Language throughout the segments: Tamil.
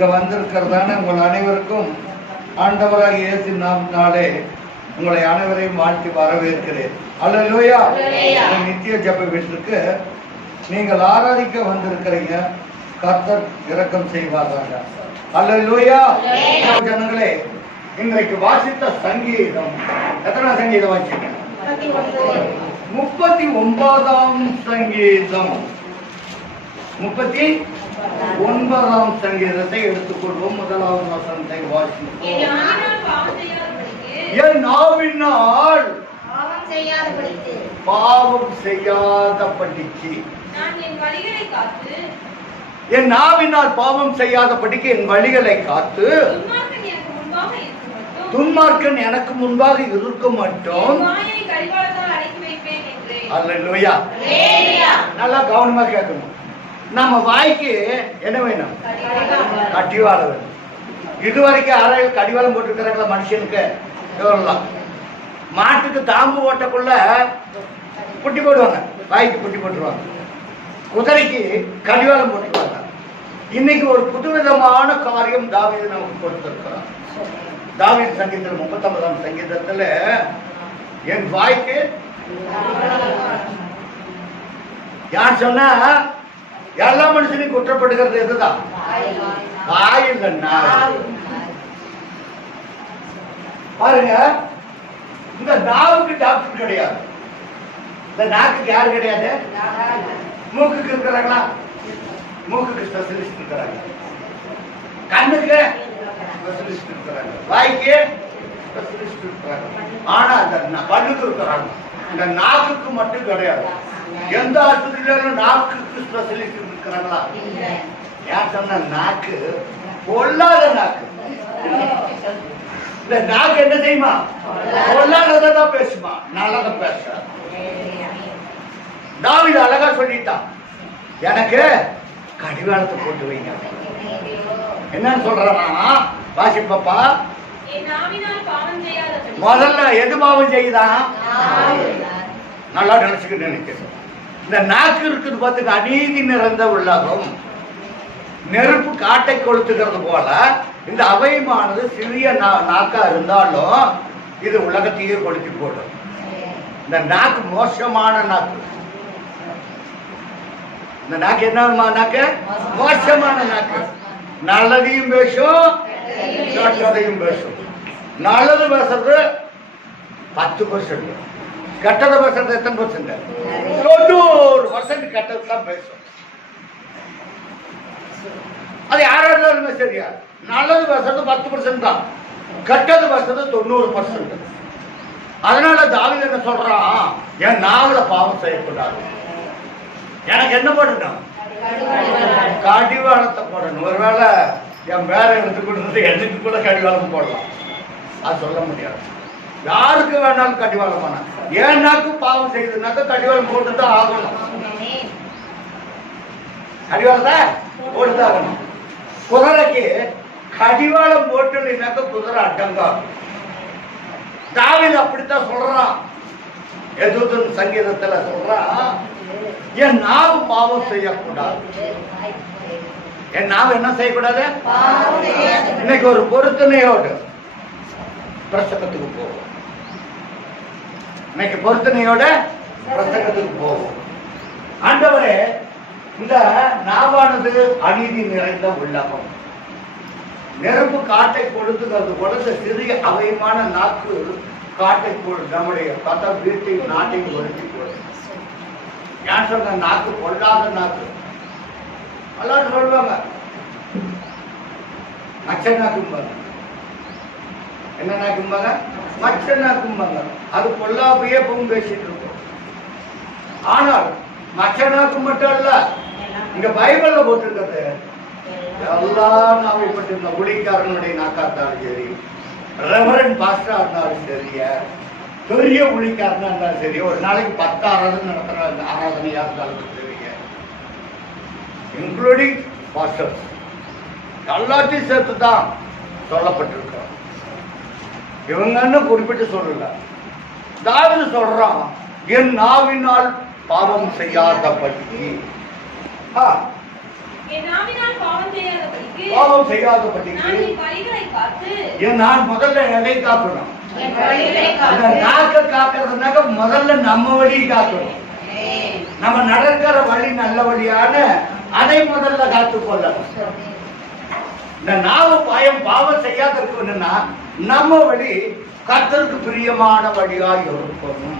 இங்க வந்திருக்கிறதான உங்கள் அனைவருக்கும் ஆண்டவராக இயேசு நாமத்தினாலே உங்களை அனைவரையும் வாழ்த்தி வரவேற்கிறேன். அல்லேலூயா. நித்திய ஜெப வீட்டுக்கு நீங்கள் ஆராதிக்க வந்திருக்கிறீங்க. கர்த்தர் இரக்கம் செய்வார்கள். அல்லேலூயா. ஜனங்களே, இன்றைக்கு வாசித்த சங்கீதம் எத்தனை சங்கீதம் வாசிக்க? 39ஆம் சங்கீதம். 39ஆம் சங்கீதத்தை எடுத்துக்கொள்வோம். முதலாவது வசனத்தை வாசிப்போம். என் நாவினால் பாவம் செய்யாதபடிக்கு, என் நாவினால் பாவம் செய்யாதபடிக்கு என் வழிகளை காத்து, துன்மார்க்கன் எனக்கு முன்பாக இருக்க மட்டும். அல்லேலூயா. நல்லா கவனமா கேட்கணும். நம்ம வாய்க்கு என்ன வேணும்? கடிவாளம் வேணும். இதுவரைக்கும் அறையில் கடிவாளம் போட்டுருக்கிறாங்களா மனுஷனுக்கு? எவ்வளவுதான். மாட்டுக்கு தாம்பு ஓட்டக்குள்ள புட்டி போடுவாங்க, வாய்க்கு புட்டி போட்டுருவாங்க. குதிரைக்கு கடிவாளம் போட்டுருவாங்க. இன்னைக்கு ஒரு புதுவிதமான காரியம் தாவீது நமக்கு கொடுத்திருக்கிறார். தாவீது சங்கீதத்தில் 39ஆம் சங்கீதத்துல என் வாய்க்கு யார் சொன்னா? எல்லா மனுஷனையும் குற்றப்படுகிறது எதுதான்? வாயில். பாருங்க, இந்த நாவுக்கு டாக்டர் கிடையாது. இந்த நாக்குக்கு யாரு கிடையாது? மூக்குக்கு இருக்கிறாங்களா? மூக்குக்கு ஸ்பெஷலிஸ்ட் இருக்கிறாங்க. கண்ணுக்கு ஸ்பெஷலிஸ்ட் இருக்கிறாங்க. வாய்க்கு ஸ்பெஷலிஸ்ட் இருக்கிறாங்க. ஆனா அந்த பல்லுக்கு இருக்கிறாங்க. இந்த நாக்குக்கு மட்டும் கிடையாது. எந்த ஆஸ்பத்திரியிலும் நாக்குக்கு ஸ்பெஷலிஸ்ட் இருக்கிறாங்களா? ஏன் சொன்ன? நாக்கு பொல்லாத நாக்கு. இந்த நாக்கு என்ன செய்யுமா? பொல்லாததான் பேசுமா, நல்லதை பேச. தாவீது அழகா சொல்லிட்டான், எனக்கு கடிவாளத்தை போட்டு வைங்க. என்னன்னு சொல்றானா? வாசிப்பப்பா. முதல்ல எது பாவம் செய்யுதான்? நல்லா நினைச்சுக்கிட்டு நினைக்கிறேன். இந்த நாக்கு இருக்குது பார்த்துக்க, அநீதி நிறைந்த உள்ளதும் நெருப்பு காட்டை கொளுத்துக்கிறது போல இந்த அவயமானது சிறிய நாக்கா இருந்தாலும் இது உலகத்தையே கொளுத்தி போடும். இந்த நாக்கு மோசமான நாக்கு. இந்த நாக்கு என்ன நாக்கு? மோசமான நாக்கு. நல்லதையும் பேசும், கெட்டதையும் பேசும். நல்லது பேசுறது 10%, கெட்டதை பேசுறது எத்தனை %? 90% கெட்டது தான் பேசும். அது யாரா இருந்தாலுமே சரியா. நல்லது பேசுறது 10% தான், கெட்டது பேசுறது 90%. அதனால தாவீது என்ன சொல்றான்? என் நாவல பாவம் செய்யக்கூடாது. எனக்கு என்ன போடணும்? கடிவாளத்தை போடணும். ஒருவேளை என் பேரை எடுத்து கொடுத்தது எனக்கு கூட கடிவாளம் போடலாம். அது சொல்ல முடியாது. யாருக்கு வேணாலும் கடிவாளமான. ஏன்னாக்கு பாவம் செய்யுதுனாக்க கடிவாளம் போட்டுதான் ஆகணும். கடிவாளத்தை போட்டுதான் ஆகணும். குதிரைக்கு கடிவாளம் போட்டுனாக்க குதிரை அடங்கா. தாவீது அப்படித்தான் சொல்றான். எதுவும் சங்கீதத்துல சொல்றான், என் நாவு பாவம் செய்யக்கூடாது. என் நாவு என்ன செய்யக்கூடாது? இன்னைக்கு ஒரு பொருத்தனையோடு பிரசங்கத்துக்கு போவோம். இன்னைக்கு பொருத்தனையோட பிரசங்கத்துக்கு போவோம். ஆண்டவரே, இந்த நாவானது அநீதி நிறைந்த உள்ளகம். நெருப்பு காட்டை கொடுத்துக்கிறது போல இந்த சிறிய அவயமான நாக்கு காட்டை நம்முடைய கதை வீட்டையும் நாட்டையும் ஒழுங்கி போடு. ஏன் சொன்ன? நாக்கு பொல்லாத நாக்கு. எல்லாரும் சொல்லுவாங்க மச்ச நாக்கும்பாங்க. என்ன நாக்கும்பாங்க? மச்ச நாக்கும்பாங்க. அது பொல்லாப்பையே போகும் பேசிட்டு இருக்கும். ஆனால் மச்ச நாக்கு மட்டும் அல்ல, இங்க பைபிள்ல போட்டிருக்கிறது எல்லா நாவைப்பட்டிருந்த ஊழியக்காரனுடைய நாக்காத்தாலும் சரி, ரெவரண்ட் பாஸ்டரா இருந்தாலும் சரி, பெரிய ஊழியக்காரனா இருந்தாலும் சரி, ஒரு நாளைக்கு 10 ஆராதனை நடத்துற ஆராதனையா இருந்தாலும் சரி, இன்க்ளூடிங் பாஸ்டர்ஸ், எல்லாத்தையும் சேர்த்து தான் சொல்லப்பட்டிருக்கிறோம். இவங்கன்னு குறிப்பிட்டு சொல்லல. தாவீது சொல்றான், என் நாவினால் பாவம் செய்யாதபடி பாவம் செய்யாதபடிக்கு நான் முதல்ல எதை காக்கணும்? நாக்க காக்கிறதுனாக்க முதல்ல நம்ம வழி காக்கணும். நம்ம நடக்கிற வழி நல்ல வழியான அதை முதல்ல காத்துக்கொள்ளணும். இந்த நாவு பாவம் செய்யாத இருக்கணும்னா நம்ம வழி கர்த்தருக்கு பிரியமான வழியா இருக்கணும்.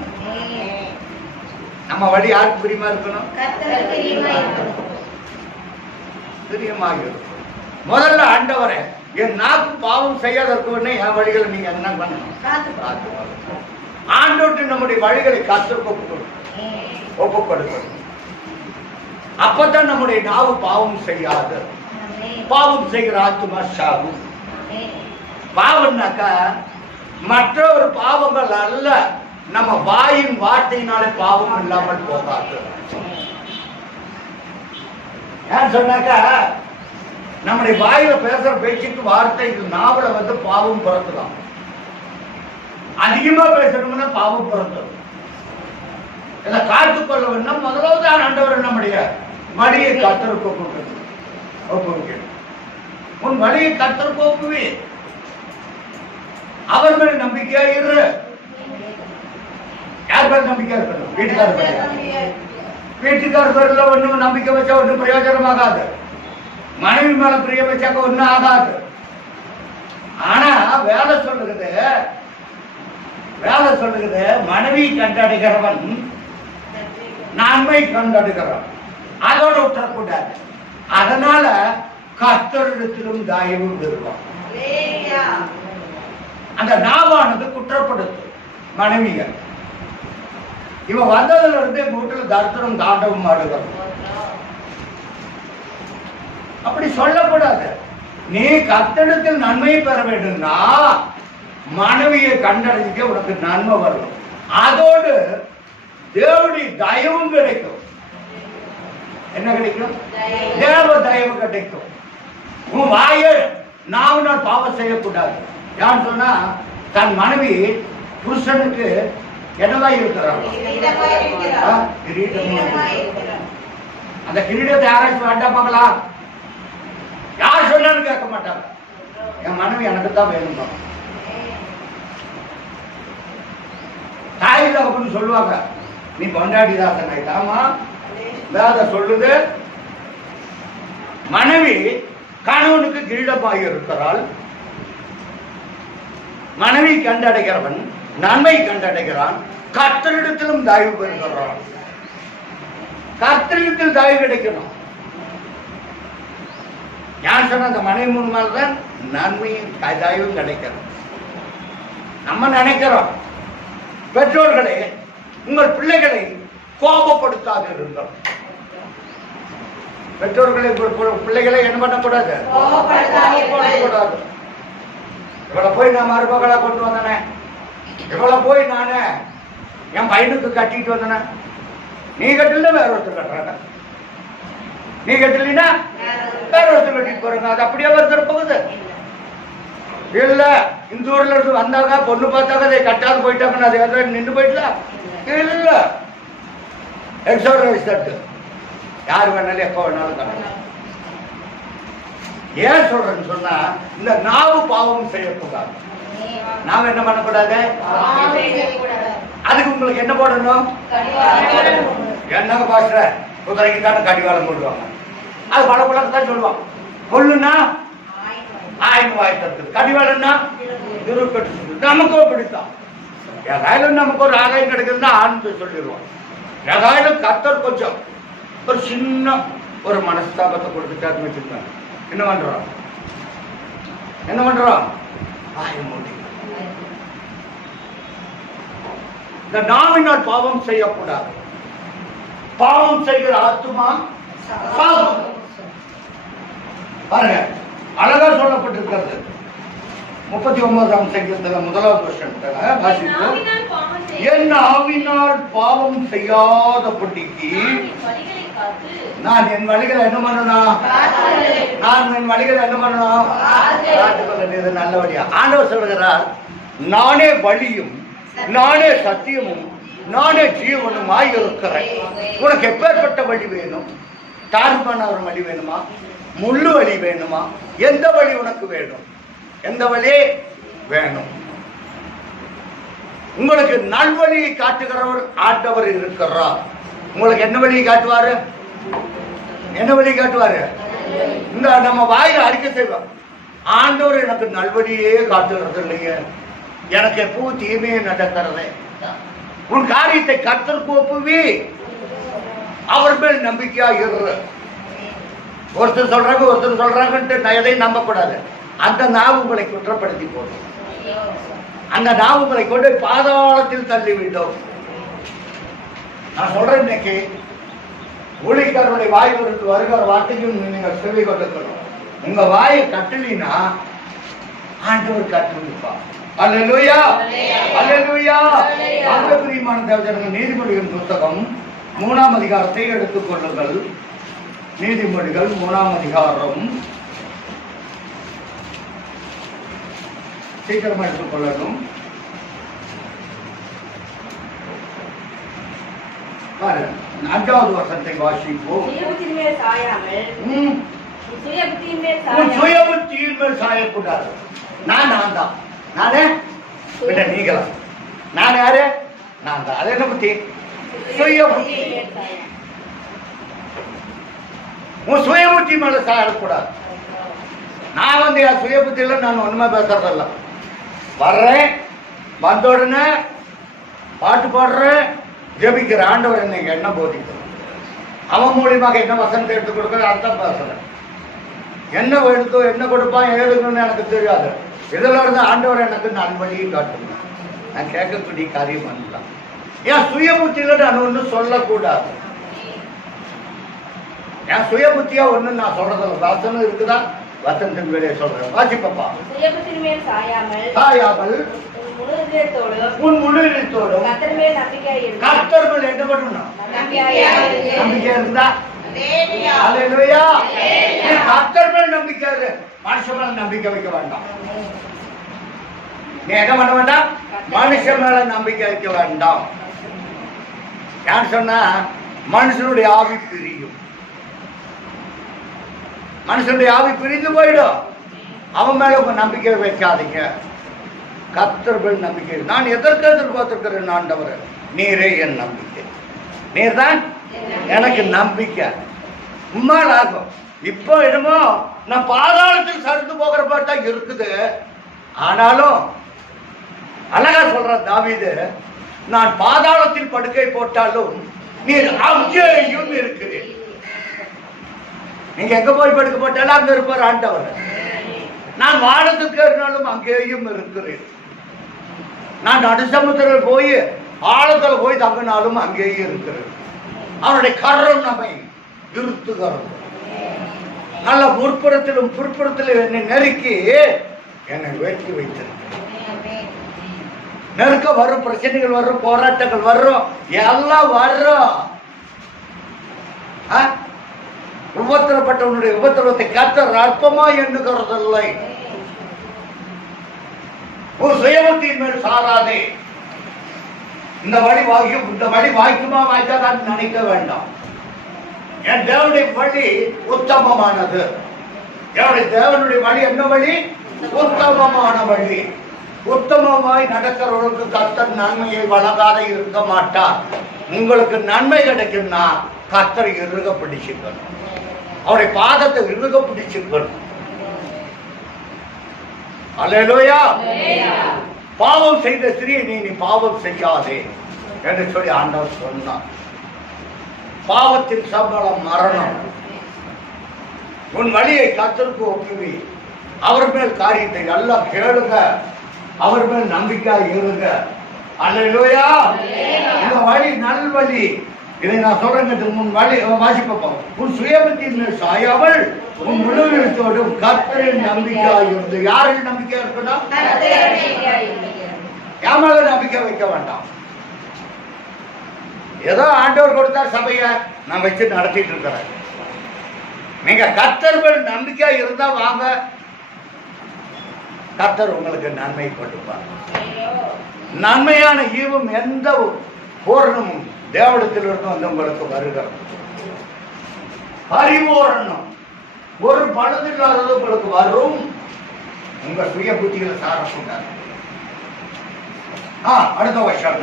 நம்ம வழி யாருக்கு பிரியமா இருக்கணும்? பிரியமாக இருக்கும். முதல்ல ஆண்டவரே என் நாக்கு பாவம் செய்யாத இருக்கணும்னு என் வழிகளை நீங்க என்ன பண்ணணும்? ஆண்டோட்டு நம்முடைய வழிகளை கர்த்தருக்கு ஒப்புக்கொடுக்கணும். அப்பதான் நம்முடைய நாவு பாவம் செய்யாது. பாவம் செய்கிற ஆத்துமா சாகும். பாவம்னாக்கா மற்றொரு பாவங்கள் அல்ல, நம்ம வாயின் வார்த்தையினாலே பாவம் இல்லாமல் போகாது. ஏன் சொன்னாக்கா நம்முடைய வாயில பேசுற பேச்சுக்கு வார்த்தை நாவல பாவம் பிறந்துதான். அதிகமா பேசணும்னா பாவம் பிறந்தது. இதை காத்துக்கொள்ள வேண்டும். முதலாவது ஆண்டவர் நம்முடைய வழியை கர்த்தருக்கு ஒப்புவிக்கணும். உன் வழியை கர்த்தருக்கு ஒப்புவி. அவர் மேல நம்பிக்கையா இரு. யார் பேர் நம்பிக்கையா இருக்கணும்? வீட்டுக்கார பேர். வீட்டுக்கார பேர்ல ஒண்ணும் நம்பிக்கை வச்சா ஒன்றும் பிரயோஜனமாகாது. மனைவி மேல பிரிய வச்சாக்க ஒன்னும் ஆகாது. ஆனா வேலை சொல்லுகிறது மனைவி கண்டடைகிறவன் நன்மை கண்டடைகிறான். அதோட விட்டுறக்கூடாது. அதனால கர்த்தரிடத்திலும் தயவும் இருக்கும். அந்த நாவானது குற்றப்படுத்து மனைவிகள். இவன் வந்ததுல இருந்து வீட்டுல தரித்திரம் தாண்டவம் ஆடுகிறான். அப்படி சொல்லக்கூடாது. நீ கர்த்தரிடத்தில் நன்மை பெற வேண்டும்னா மனைவியை கண்டறிஞ்சு உனக்கு நன்மை வரும். அதோடு தேவனுடைய தயவும் கிடைக்கும். என்ன கிடைக்கும்? தேவ தயவு கிடைக்கும். உன் வாய நான் பாவம் செய்யக்கூடாது. யான்னு சொன்னா தன் மனைவி புருஷனுக்கு என்னவா இருக்கிறான்? அந்த கிரீடத்தை யாராச்சும் வேண்டாமாங்களா? யார் சொன்னாலும் கேட்க மாட்டாங்க. என் மனைவி எனக்கு தான் வேணுமா? தாய் தகப்பன்னு சொல்லுவாங்க, நீ கொண்டாடிதாசன் ஆயிட்டாமா. வேத சொல்லுது மனைவி கணவனுக்கு கிரீடமாய் இருக்கிறாள். மனைவி கண்டடைகிறவன் நன்மை கண்டடைகிறான். கர்த்தரிடத்திலும் தயவு பெறுகிறான். கர்த்தரிடத்தில் தயவு கிடைக்கணும். யார் சொன்ன அந்த மனைவி மூலமால்தான் நன்மையும் தயவும் கிடைக்கிறது. நம்ம நினைக்கிறோம் பெற்றோர்களே உங்கள் பிள்ளைகளை கோபப்படுத்தாது இருந்தோம். பெற்றோர்களை பிள்ளைகளை என்ன பண்ணக்கூடாது? கோபப்படுத்தக்கூடாது. இவளை போய் நான் மருமகளா கொண்டு வந்தனே, இவளை போய் நானு என் பையனுக்கு கட்டிட்டு வந்தன. நீ கட்டல வேற ஒருத்தர் கட்டுறாங்க. நீ கட்டலினா வேற ஒருத்தர் கட்டிட்டு போறாங்க. அது அப்படியே ஒருத்தர் போகுது இல்ல. இந்த ஊர்ல இருந்து வந்தாங்க, பொண்ணு பார்த்தாங்க, அதை கட்டாது போயிட்டாங்க. அது எதாவது நின்று போயிட்டல இல்ல. எக்ஸோரேட் தட்டு யார் வேணாலும் எப்ப வேணாலும் கட்டலாம். ஏன் சொல்றேன்னு சொன்னா இந்த நாவு பாவம் செய்யக்கூடாது. நாம என்ன பண்ணக்கூடாது? அதுக்கு உங்களுக்கு என்ன போடணும்? என்னங்க பாஸ்டர குதிரைக்கு தானே கடிவாளம் போடுவாங்க. அது பல பழக்கத்தான் சொல்லுவாங்க. கொல்லுன்னா ஆயிரம் வாய்ப்பு, கடிவாளம்னா இருக்கட்டு. நமக்கும் பிடித்தான். ஏதாயிலும் நமக்கு ஒரு ஆதாயம் கிடைக்குதுன்னா ஆனந்து சொல்லிடுவோம். ஏதாயிலும் கர்த்தர் கொஞ்சம் ஒரு சின்ன ஒரு மனஸ்தாபத்தை கொடுத்துட்டாருன்னு வச்சிருக்காங்க. என்ன பண்றோம்? இந்த நாவினால் பாவம் செய்யக்கூடாது. பாவம் செய்கிற ஆத்துமா பாவம். பாருங்க அழகா சொல்லப்பட்டிருக்கிறது. 39ஆம் சங்கீதத்துல 1வது வசனத்துல வாசிப்போம். என் ஆவினால் பாவம் செய்யாதபடிக்கு நான் என் வழிகளை என்ன பண்ணணும்? நான் என் வழிகளை என்ன பண்ணணும்? காத்துக்கொள்ள நல்ல வழியா. ஆண்டவர் சொல்கிறார், நானே வழியும் நானே சத்தியமும் நானே ஜீவனுமாய் இருக்கிறேன். உனக்கு எப்பேற்பட்ட வழி வேணும்? தார்பான ஒரு வழி வேணுமா, முள்ளு வழி வேணுமா? எந்த வழி உனக்கு வேணும்? எந்த வழி வேணும்? உங்களுக்கு நல்வழியை காட்டுகிறவர் ஆண்டவர் இருக்கிறார். உங்களுக்கு என்ன வழியை காட்டுவாரு? என்ன வழி காட்டுவாரு? இந்த நம்ம வாயில அறிக்கை செய்வோம், ஆண்டவர் எனக்கு நல்வழியே காட்டுகிறது இல்லையே, எனக்கு எப்பவும் தீமையை நடக்கிறது. உன் காரியத்தை கர்த்தருக்கு ஒப்புவி, அவர் மேல் நம்பிக்கையா இரு. ஒருத்தர் சொல்றாங்கன்ட்டு எதையும் நம்ப கூடாது. அந்த நாவு உங்களை குற்றப்படுத்தி போடும். அந்த நாவு உங்களை கொண்டு பாதாளத்தில் தள்ளிவிடும். நான் சொல்றேன், இன்னைக்கு ஊழியக்காரருடைய வாயிலிருந்து வருகிற வார்த்தையும் நீங்க செவி கொண்டிருக்கணும். உங்க வாயை கட்டலினா ஆண்டவர் கட்டளிப்பா. அல்லேலூயா, அல்லேலூயா. பிரியமான தேவஜனங்கள், நீதிமொழிகள் புத்தகம் 3ஆம் அதிகாரத்தை எடுத்துக் கொள்ளுங்கள். நீதிமொழிகள் 3ஆம் அதிகாரம், சீக்கிரமா எடுத்துக் கொள்ளணும். 5வது வசனத்தை வாசிப்போம். சுயபுத்தியின் மேல் சாயக்கூடாது. நான் தான், நானே விட நீங்களா? நான் யாரு? நான் தான். அது என்ன புத்தி? சுயபுத்தி. உன் சுயபுத்தி மேல சாயக்கூடாது. நான் என் சுயபுத்தியில நான் ஒண்ணுமே பேசுறதில்ல. வர்றேன், வந்த உடனே பாட்டு பாடுறேன், ஜெபிக்கிற ஆண்டவர் என்னைக்கு என்ன போதிக்கிறார், அவன் மூலியமாக என்ன வசனத்தை எடுத்து கொடுக்க அர்த்தம் பேசுறேன். என்ன எடுத்தோ என்ன கொடுப்பான் ஏதுன்னு எனக்கு தெரியாது. இதுல இருந்து ஆண்டவர் எனக்கு நன்மையும் காட்டுங்க. நான் கேட்கக்கூடிய காரியம் பண்ணலாம். என் சுய புத்தியில நான் ஒண்ணு சொல்லக்கூடாது. என் சுய புத்தியா ஒண்ணு நான் சொல்றதில்ல. வசனம் இருக்குதா? வசனத்தின் வேலையை சொல்றேன். வாசிப்பா. சாயாமல் உன் முழு இதயத்தோடும் கர்த்தர் மேல் என்ன பண்ணணும்? நம்பிக்கை இருந்தா அல்லேலூயா. கர்த்தர் மேல் நம்பிக்கை இரு. மனுஷன் மேல நம்பிக்கை வைக்க வேண்டாம். நீ என்ன பண்ண வேண்டாம்? மனுஷன் மேல நம்பிக்கை வைக்க வேண்டாம். யார் சொன்னா? மனுஷனுடைய ஆவி பிரியும். மனுஷனுடைய ஆவி பிரிந்து போயிடும். அவன் மேல உங்க நம்பிக்கை வைக்காதீங்க. கர்த்தர் மேல் நம்பிக்கை. நான் எதற்கு எதிர்பார்த்திருக்கிறேன்? ஆண்டவர், நீரே என் நம்பிக்கை. நீர் தான் எனக்கு நம்பிக்கை. உம்மால் ஆகும். இப்போ என்னமோ நான் பாதாளத்தில் சரிந்து போகிற மாதிரி தான் இருக்குது. ஆனாலும் அழகா சொல்ற தாவீது, நான் பாதாளத்தில் படுக்கை போட்டாலும் நீர் அங்கேயும் இருக்கிறேன். நீங்க எங்க போய் படுக்க போட்டாலும் அங்க இருப்பார் ஆண்டவர். நான் வானத்துக்கு இருந்தாலும் அங்கேயும் இருக்கிறேன். நான் நடுசமுத்திரம் போய் ஆழத்துல போய் தங்கினாலும் அங்கேயும் இருக்கிறேன். அவனுடைய கரம் நம்மை இருத்துகிறது. நல்ல முற்புறத்திலும் புற்புறத்திலும் என்னை நெருக்கி என்னை வெற்றி வைத்திருக்கிறேன். நெருக்க வரும், பிரச்சனைகள் வரும், போராட்டங்கள் வரும், எல்லாம் வரும். உபத்திரப்பட்டவனுடைய உபத்திரவத்தை கர்த்தர் அற்பமா எண்ணுகிறதில்லை. ஒரு சுயபுத்தியின் மேல் சாராதே. இந்த வழி வாய்க்குமா வாய்க்காதான் நினைக்க வேண்டாம். என் தேவனுடைய வழி உத்தமமானது. தேவனுடைய வழி என்ன வழி? உத்தமமான வழி. உத்தமமாய் நடக்கிறவர்களுக்கு கர்த்தர் நன்மையை வழங்காத இருக்க மாட்டார். உங்களுக்கு நன்மை கிடைக்கும்னா கர்த்தரை இறுக பிடிச்சுக்கணும். அவருடைய பாதத்தை இறுக பிடிச்சுக்கணும். அல்லேலூயா. பாவம் செய்த ஸ்திரீயை நீ பாவம் செய்யாதே என்று சொல்லி ஆண்டவர் சொன்னார். பாவத்தின் சம்பளம் மரணம். உன் வழியை கர்த்தருக்கு ஒப்புவி. அவர் மேல் காரியத்தை நல்லா கேளுங்க. அவர் மேல் நம்பிக்கை இருங்க. அல்லேலூயா. இந்த வழி நல்வழி. இதை நான் சொல்றேன். உன் வழி வாசிப்போம். உன் சுயபுத்தியின் மேல் சாயாமல் உன் முழுவதோடும் கர்த்தரின் நம்பிக்கையா இருந்து. யாரின் நம்பிக்கையா இருக்கணும்? என் மேல நம்பிக்கை வைக்க வேண்டாம். ஏதோ ஆண்டவர் கொடுத்தா சபைய நான் வச்சு நடத்திட்டு இருக்கிறேன். நீங்க கர்த்தர் மேல் நம்பிக்கையா இருந்தா வாங்க, கர்த்தர் உங்களுக்கு நன்மை கொடுப்பார். நன்மையான ஈவும் எந்த பூரணமும் தேவடத்திலிருந்து வந்து உங்களுக்கு வருகிறது. பரிபூரணம். ஒரு பழுது இல்லாதது உங்களுக்கு வரும். உங்க சுய புத்திகளை சாரக்கூடாது. அடுத்த வருஷம்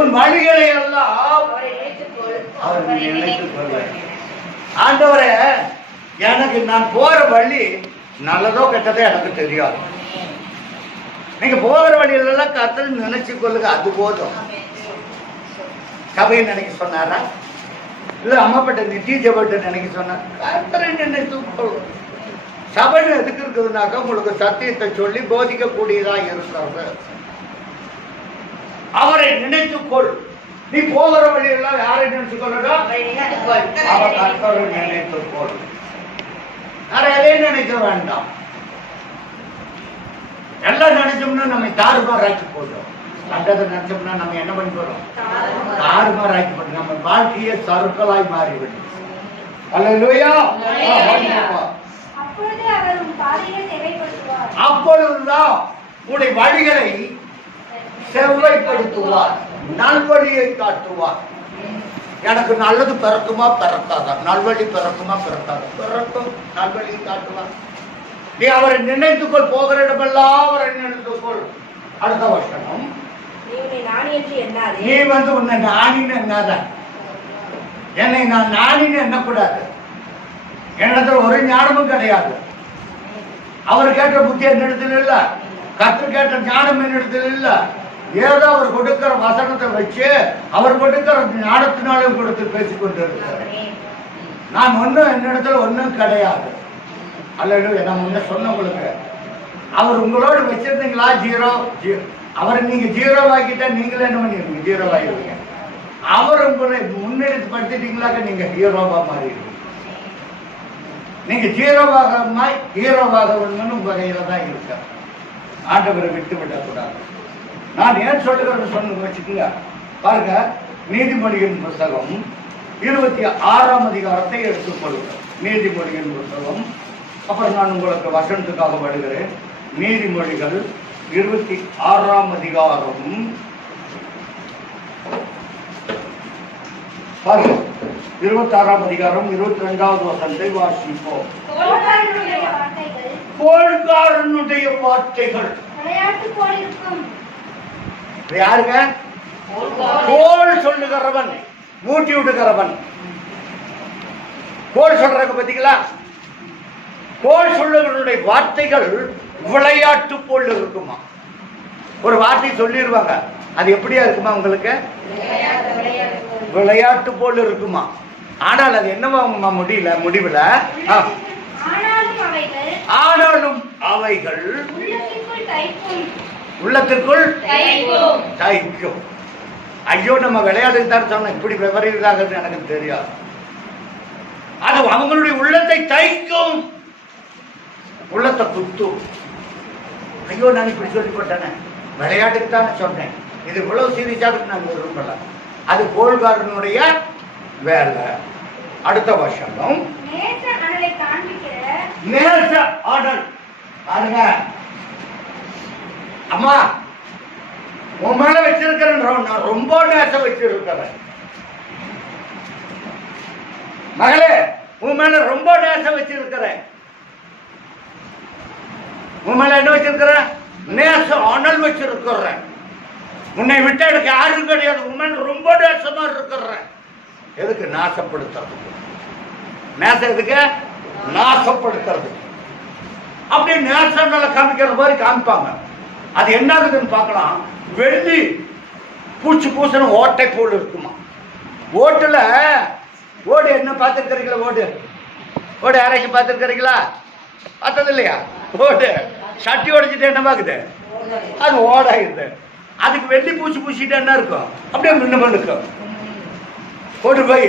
உன் வழிகளை எல்லாம் அவர் நினைத்துக் கொள்ள. ஆண்டவரே, எனக்கு நான் போற வழி நல்லதோ கெட்டதோ எனக்கு தெரியாது. நீங்க போகிற வழியிலெல்லாம் கர்த்தர் நினைச்சு கொள்ளுங்க, அது போதும். சபையை நினைக்க சொன்னாரா? இல்ல அம்மாப்பட்ட நித்திய ஜெபத்தை நினைக்க சொன்னார்? கர்த்தரை நினைத்து கொள்ளும். சபை எதுக்கு இருக்குதுனாக்கா உங்களுக்கு சத்தியத்தை சொல்லி போதிக்கக்கூடியதா இருக்கிறது. அவரை நினைத்துக்கொள். நீ போகிற வழியெல்லாம் யாரை நினைச்சு கொள்ளணும்? அவர் கர்த்தரை நினைத்துக்கொள். வேற எதையும் நினைக்க வேண்டாம். எல்லாம் நினைச்சோம்னா நம்ம தாறுமாறாக்கி போட்டோம். கண்டதை நினைச்சோம்னா நம்ம என்ன பண்ணி போறோம்? தாறுமாறாக்கி போட்டோம். நம்ம வாழ்க்கையே சறுக்கலாய் மாறிவிடும். அல்லேலூயா. அப்பொழுதுதான் உடைய வழிகளை செவ்வாய்ப்படுத்துவார், நல்வழியை காட்டுவார். எனக்கு நல்லது பிறக்குமா பிறக்காதா? நல்வழி பிறக்குமா பிறக்காதா? பிறக்கும். நல்வழியை காட்டுவார். நீ அவரை நினைத்துக்கொள். போகிற இடமெல்லாம் அவரை நினைத்துக்கொள். அடுத்த வருஷம் நீ வந்து உன்னை நானின்னு எண்ணாத. என்னை நான் நானின்னு எண்ணக்கூடாது. என்னிடத்துல ஒரு ஞானமும் கிடையாது. அவர் கேட்ட புத்தி என்னிடத்தில் இல்ல. கர்த்தர் கேட்ட ஞானம் என்னிடத்தில் இல்ல. ஏதோ அவர் கொடுக்கிற வசனத்தை வச்சு அவர் கொடுக்கிற ஞானத்தினாலும் கொடுத்து பேசிக்கொண்டு இருக்கிறார். நான் ஒன்னும் என்னிடத்துல ஒன்னும் கிடையாது. அல்ல நான் முன்ன சொன்ன உங்களுக்கு, அவர் உங்களோடு வச்சிருந்தீங்களா? ஜீரோ. அவரை நீங்க ஜீரோ ஆக்கிட்டா நீங்களே என்ன பண்ணிருக்கீங்க? ஜீரோ ஆகிருவீங்க. அவர் உங்களை முன்னெடுத்து படுத்திட்டீங்களாக்க நீங்க ஹீரோவா மாறிடுவீங்க. நீங்க ஹீரோவாக வேணும்னு உங்க கையில தான் இருக்க. ஆண்டவரை விட்டு விடக்கூடாது. நான் ஏன் சொல்லுகிறேன்னு சொன்ன வச்சுக்கோங்க. பாருங்க, நீதிமொழியின் புத்தகம் 26ஆம் அதிகாரத்தை எடுத்துக்கொள்ளுங்க. நீதிமொழியின் புத்தகம். அப்புறம் நான் உங்களுக்கு வசனத்துக்காக வருகிறேன். நீதிமொழிகள் 26ஆம் அதிகாரம். பாருங்க, 26ஆம் அதிகாரம் 22வது வசனத்தை வாசிப்போம். கோள்காரனுடைய வார்த்தைகள் யாருங்க? கோள் சொல்லுகிறவன், மூட்டி விடுகிறவன். கோள் சொல்றாங்க பாத்தீங்களா? கோள் சொல்லுகிறவனுடைய வார்த்தைகள் விளையாட்டு போல் இருக்குமா? ஒரு வார்த்தை சொல்லிடுவாங்க, அது எப்படியா இருக்குமா உங்களுக்கு? விளையாட்டு போல் இருக்குமா? ஆனால் அது என்னவா முடியல, முடிவுல ஆனாலும் அவைகள் உள்ளத்திற்குள் தைக்கும். ஐயோ, நம்ம விளையாட்டு தான் சொன்ன, இப்படி விவரிக்கிறாங்க எனக்கு தெரியாது. அது அவங்களுடைய உள்ளத்தை தைக்கும், உள்ளத்தை குத்தும். ஐயோ, நான் இப்படி சொல்லி போட்டேனே, விளையாட்டுக்கு தானே சொன்னேன், இது இவ்வளவு சீரியஸாக நான் விரும்பல. அது கோள்காரனுடைய வேலை. அடுத்த வருஷம் நேச ஆடல். பாருங்க, அம்மா உன் மேல வச்சிருக்கிறேன், நான் ரொம்ப நேசம் வச்சிருக்கிறேன். மகளே, உன் மேல ரொம்ப நேசம் வச்சிருக்கிறேன். உன் மேல என்ன வச்சிருக்கிறேன்? நேசம் அனல் வச்சிருக்கிறேன். உன்னை விட்டு எனக்கு யாரும் கிடையாது. உன் மேல ரொம்ப நேசமா இருக்கிறேன். எதுக்கு? நாசப்படுத்துறதுக்கு. நேசம் எதுக்கு? நாசப்படுத்துறது. அப்படியே நேசம் காமிக்கிற மாதிரி காமிப்பாங்க. அது என்ன ஆகுதுன்னு பார்க்கலாம். வெள்ளி பூச்சி பூசணும் ஓட்டை போல் இருக்குமா. ஓட்டுல ஓடு என்ன பார்த்துருக்கிறீங்களா? ஓடு யாரைக்கு பார்த்துருக்கிறீங்களா? பார்த்தது இல்லையா? ஓடு சட்டி உடைச்சிட்டு என்ன பாக்குது? அது ஓடாயிருது. அதுக்கு வெள்ளி பூச்சி பூச்சிட்டு என்ன இருக்கும்? அப்படியே மின்ன இருக்கும். கொண்டு போய்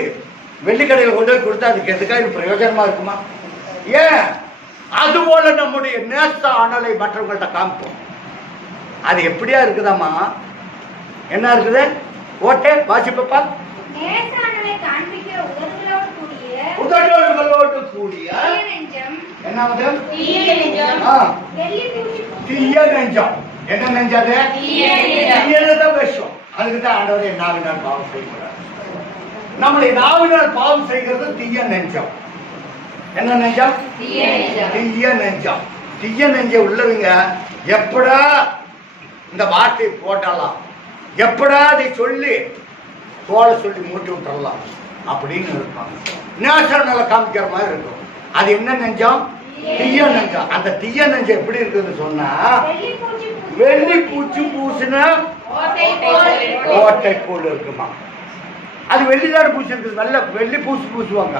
வெள்ளிக்கடையில் கொண்டு போய் கொடுத்தா அதுக்கு எதுக்காக பிரயோஜனமா இருக்குமா? ஏன்? அதுபோல நம்முடைய நேச அனலை மற்றவங்கள்ட்ட காமிப்போம். அது எப்படியா இருக்குதாமா? என்ன இருக்குது? ஓட்டை வாசிப்பா. உதடுகளோடு கூடிய என்ன? தீய நெஞ்சம். என்ன நெஞ்சாது? தீயதான் விஷம். அதுக்குதான் ஆண்டவரே நாவினால் பாவம் செய்யக்கூடாது. நம்முடைய நாவினால் பாவம் செய்கிறது தீய நெஞ்சம். என்ன நெஞ்சம்? தீய நெஞ்சம். தீய நெஞ்சம் உள்ளவங்க எப்படா இந்த வார்த்தையை போட்டாலாம், எப்படா அதை சொல்லி தோலை சொல்லி மூட்டி விட்டுறலாம் அப்படின்னு இருப்பாங்க. நேசனால காமிக்கிற மாதிரி இருக்கும். அது என்ன நெஞ்சம்? தீய நெஞ்சம். அந்த தீய நெஞ்சம் எப்படி இருக்குதுன்னு சொன்னா, வெள்ளி பூச்சி பூசின ஓட்டை போல் இருக்குமா. அது வெள்ளிதாடு பூச்சி இருக்குது. நல்ல வெள்ளி பூசி பூசுவாங்க.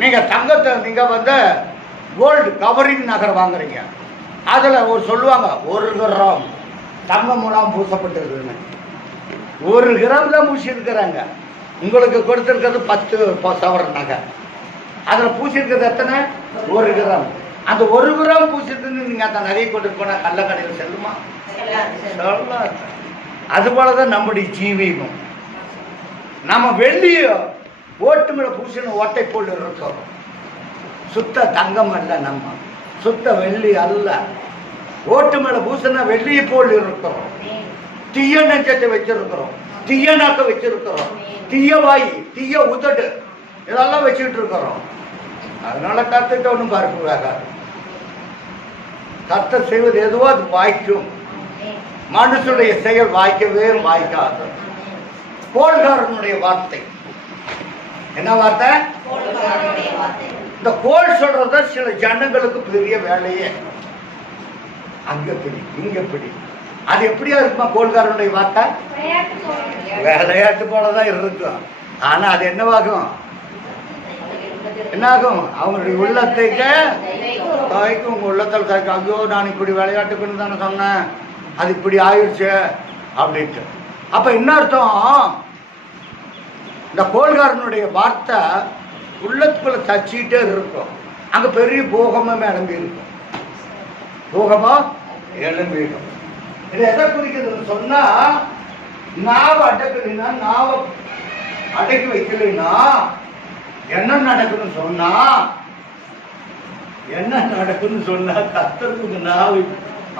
நீங்க தங்கத்தை நீங்க வந்து கோல்டு கவரிங் நகர் வாங்குறீங்க, அதுல ஒரு சொல்லுவாங்க 1 கிராம் தங்கம் மூலம் பூசப்பட்டிருக்குன்னு. 1 கிராம் தான் பூசி இருக்கிறாங்க. உங்களுக்கு கொடுத்துருக்கிறது 10 சவரன் நகை. அதில் பூசி இருக்கிறது எத்தனை? 1 கிராம். அந்த 1 கிராம் பூசிருக்குன்னு நீங்கள் அந்த நகையை கொண்டு போனால் கள்ளக்கடையில் செல்லுமா? சொல்லாது. அதுபோலதான் நம்முடைய ஜீவியம். நம்ம வெள்ளிய ஓட்டு மேல பூசின ஓட்டை போல் இருக்கோம். சுத்த தங்கம் அல்ல, நம்ம சுத்த வெள்ளி அல்ல. ஓட்டு மேல பூசின வெள்ளியை போல் இருக்கிறோம். தீய நெஞ்சத்தை வச்சிருக்கிறோம், தீய நாக்க வச்சிருக்கிறோம், தீய வாய், தீய உதடு, இதெல்லாம் வச்சுக்கிட்டு இருக்கிறோம். அதனால கத்துட்டு ஒன்றும் பார்க்க வேகாது. கத்த செய்வது எதுவோ அது வாய்க்கும். மனுஷனுடைய செயல் வாய்க்கவே வாய்க்காது. கோள்காரனுடைய வார்த்தை என்ன வார்த்தை? இந்த கோள் சொல்றத சில ஜனங்களுக்கு பெரிய வேலையே. அங்க பிடி இங்க பிடி. அது எப்படியா இருக்குமா? கோள்காரனுடைய வார்த்தை விளையாட்டு போலதான் இருக்கும். ஆனா அது என்னவாகும்? என்னாகும்? அவங்களுடைய உள்ளத்தைக்கு தாய்க்கும் உங்க உள்ளத்தில் தாய்க்கும். ஐயோ, நான் இப்படி விளையாட்டுக்குன்னு தானே சொன்னேன், அது இப்படி ஆயிடுச்சு அப்படின்ட்டு. அப்ப என்ன அர்த்தம்? இந்த கோள்காரனுடைய வார்த்தை உள்ளத்துக்குள்ள தச்சிட்டே இருக்கும். அங்க பெரிய பூகமே எழும்பி இருக்கும். பூகமா எழும்பி இருக்கும். இது எதை குறிக்கிறதுன்னு சொன்னா, நாவை அடக்கலைன்னா, நாவை அடக்கி வைக்கலைன்னா என்ன நடக்குன்னு சொன்னா, என்ன நடக்குன்னு சொன்னா, கர்த்தருக்கு நாவை,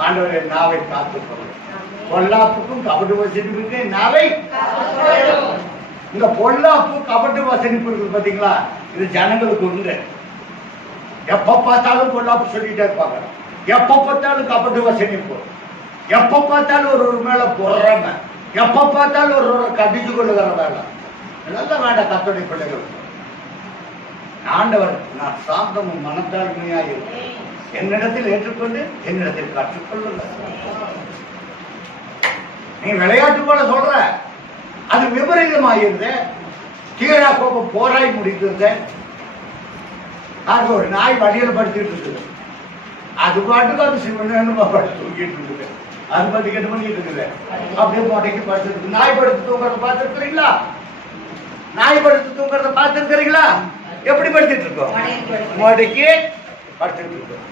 ஆண்டவரை நாவை காத்துக்கணும். பொல்லாப்புக்கும் கபடு வசனிப்புக்கு நாவை. இந்த பொல்லாப்பு கபடு வசனிப்பு இருக்கு பாத்தீங்களா, இது ஜனங்களுக்கு உண்டு. எப்ப பார்த்தாலும் பொல்லாப்பு சொல்லிட்டே இருப்பாங்க, எப்ப பார்த்தாலும் கபடு வசனிப்பு, எப்ப பார்த்தாலும் ஒரு மேல பொறாம, எப்ப பார்த்தாலும் ஒரு கடிச்சு கொள்ளுகிற வேலை. இதெல்லாம் வேண்டாம் கர்த்தருடைய பிள்ளைகள். ஆண்டவர், நான் சாந்தமும் மனத்தாழ்மையாக என்னிடத்தில் ஏற்றுக்கொண்டு என்னிடத்தில் கற்றுக்கொள்ளுங்க. நீ விளையாட்டு போல சொல்ற, அது விபரீதமாயிருந்த கீழா கோபம் போராய் முடித்திருந்த. அது ஒரு நாய் வழியில் படுத்திட்டு இருக்குது. அது பாட்டுக்கு அது சிவனேன்னு தூங்கிட்டு இருக்குது. அது பத்தி கெட்டு பண்ணிட்டு இருக்குது. அப்படியே போட்டைக்கு படுத்துருக்கு. நாய் படுத்து தூங்குறத பார்த்துருக்கிறீங்களா? நாய் படுத்து தூங்குறத பார்த்துருக்கிறீங்களா? எப்படி படுத்திட்டு இருக்கோம்? மடக்கி படுத்துட்டு இருக்கோம்.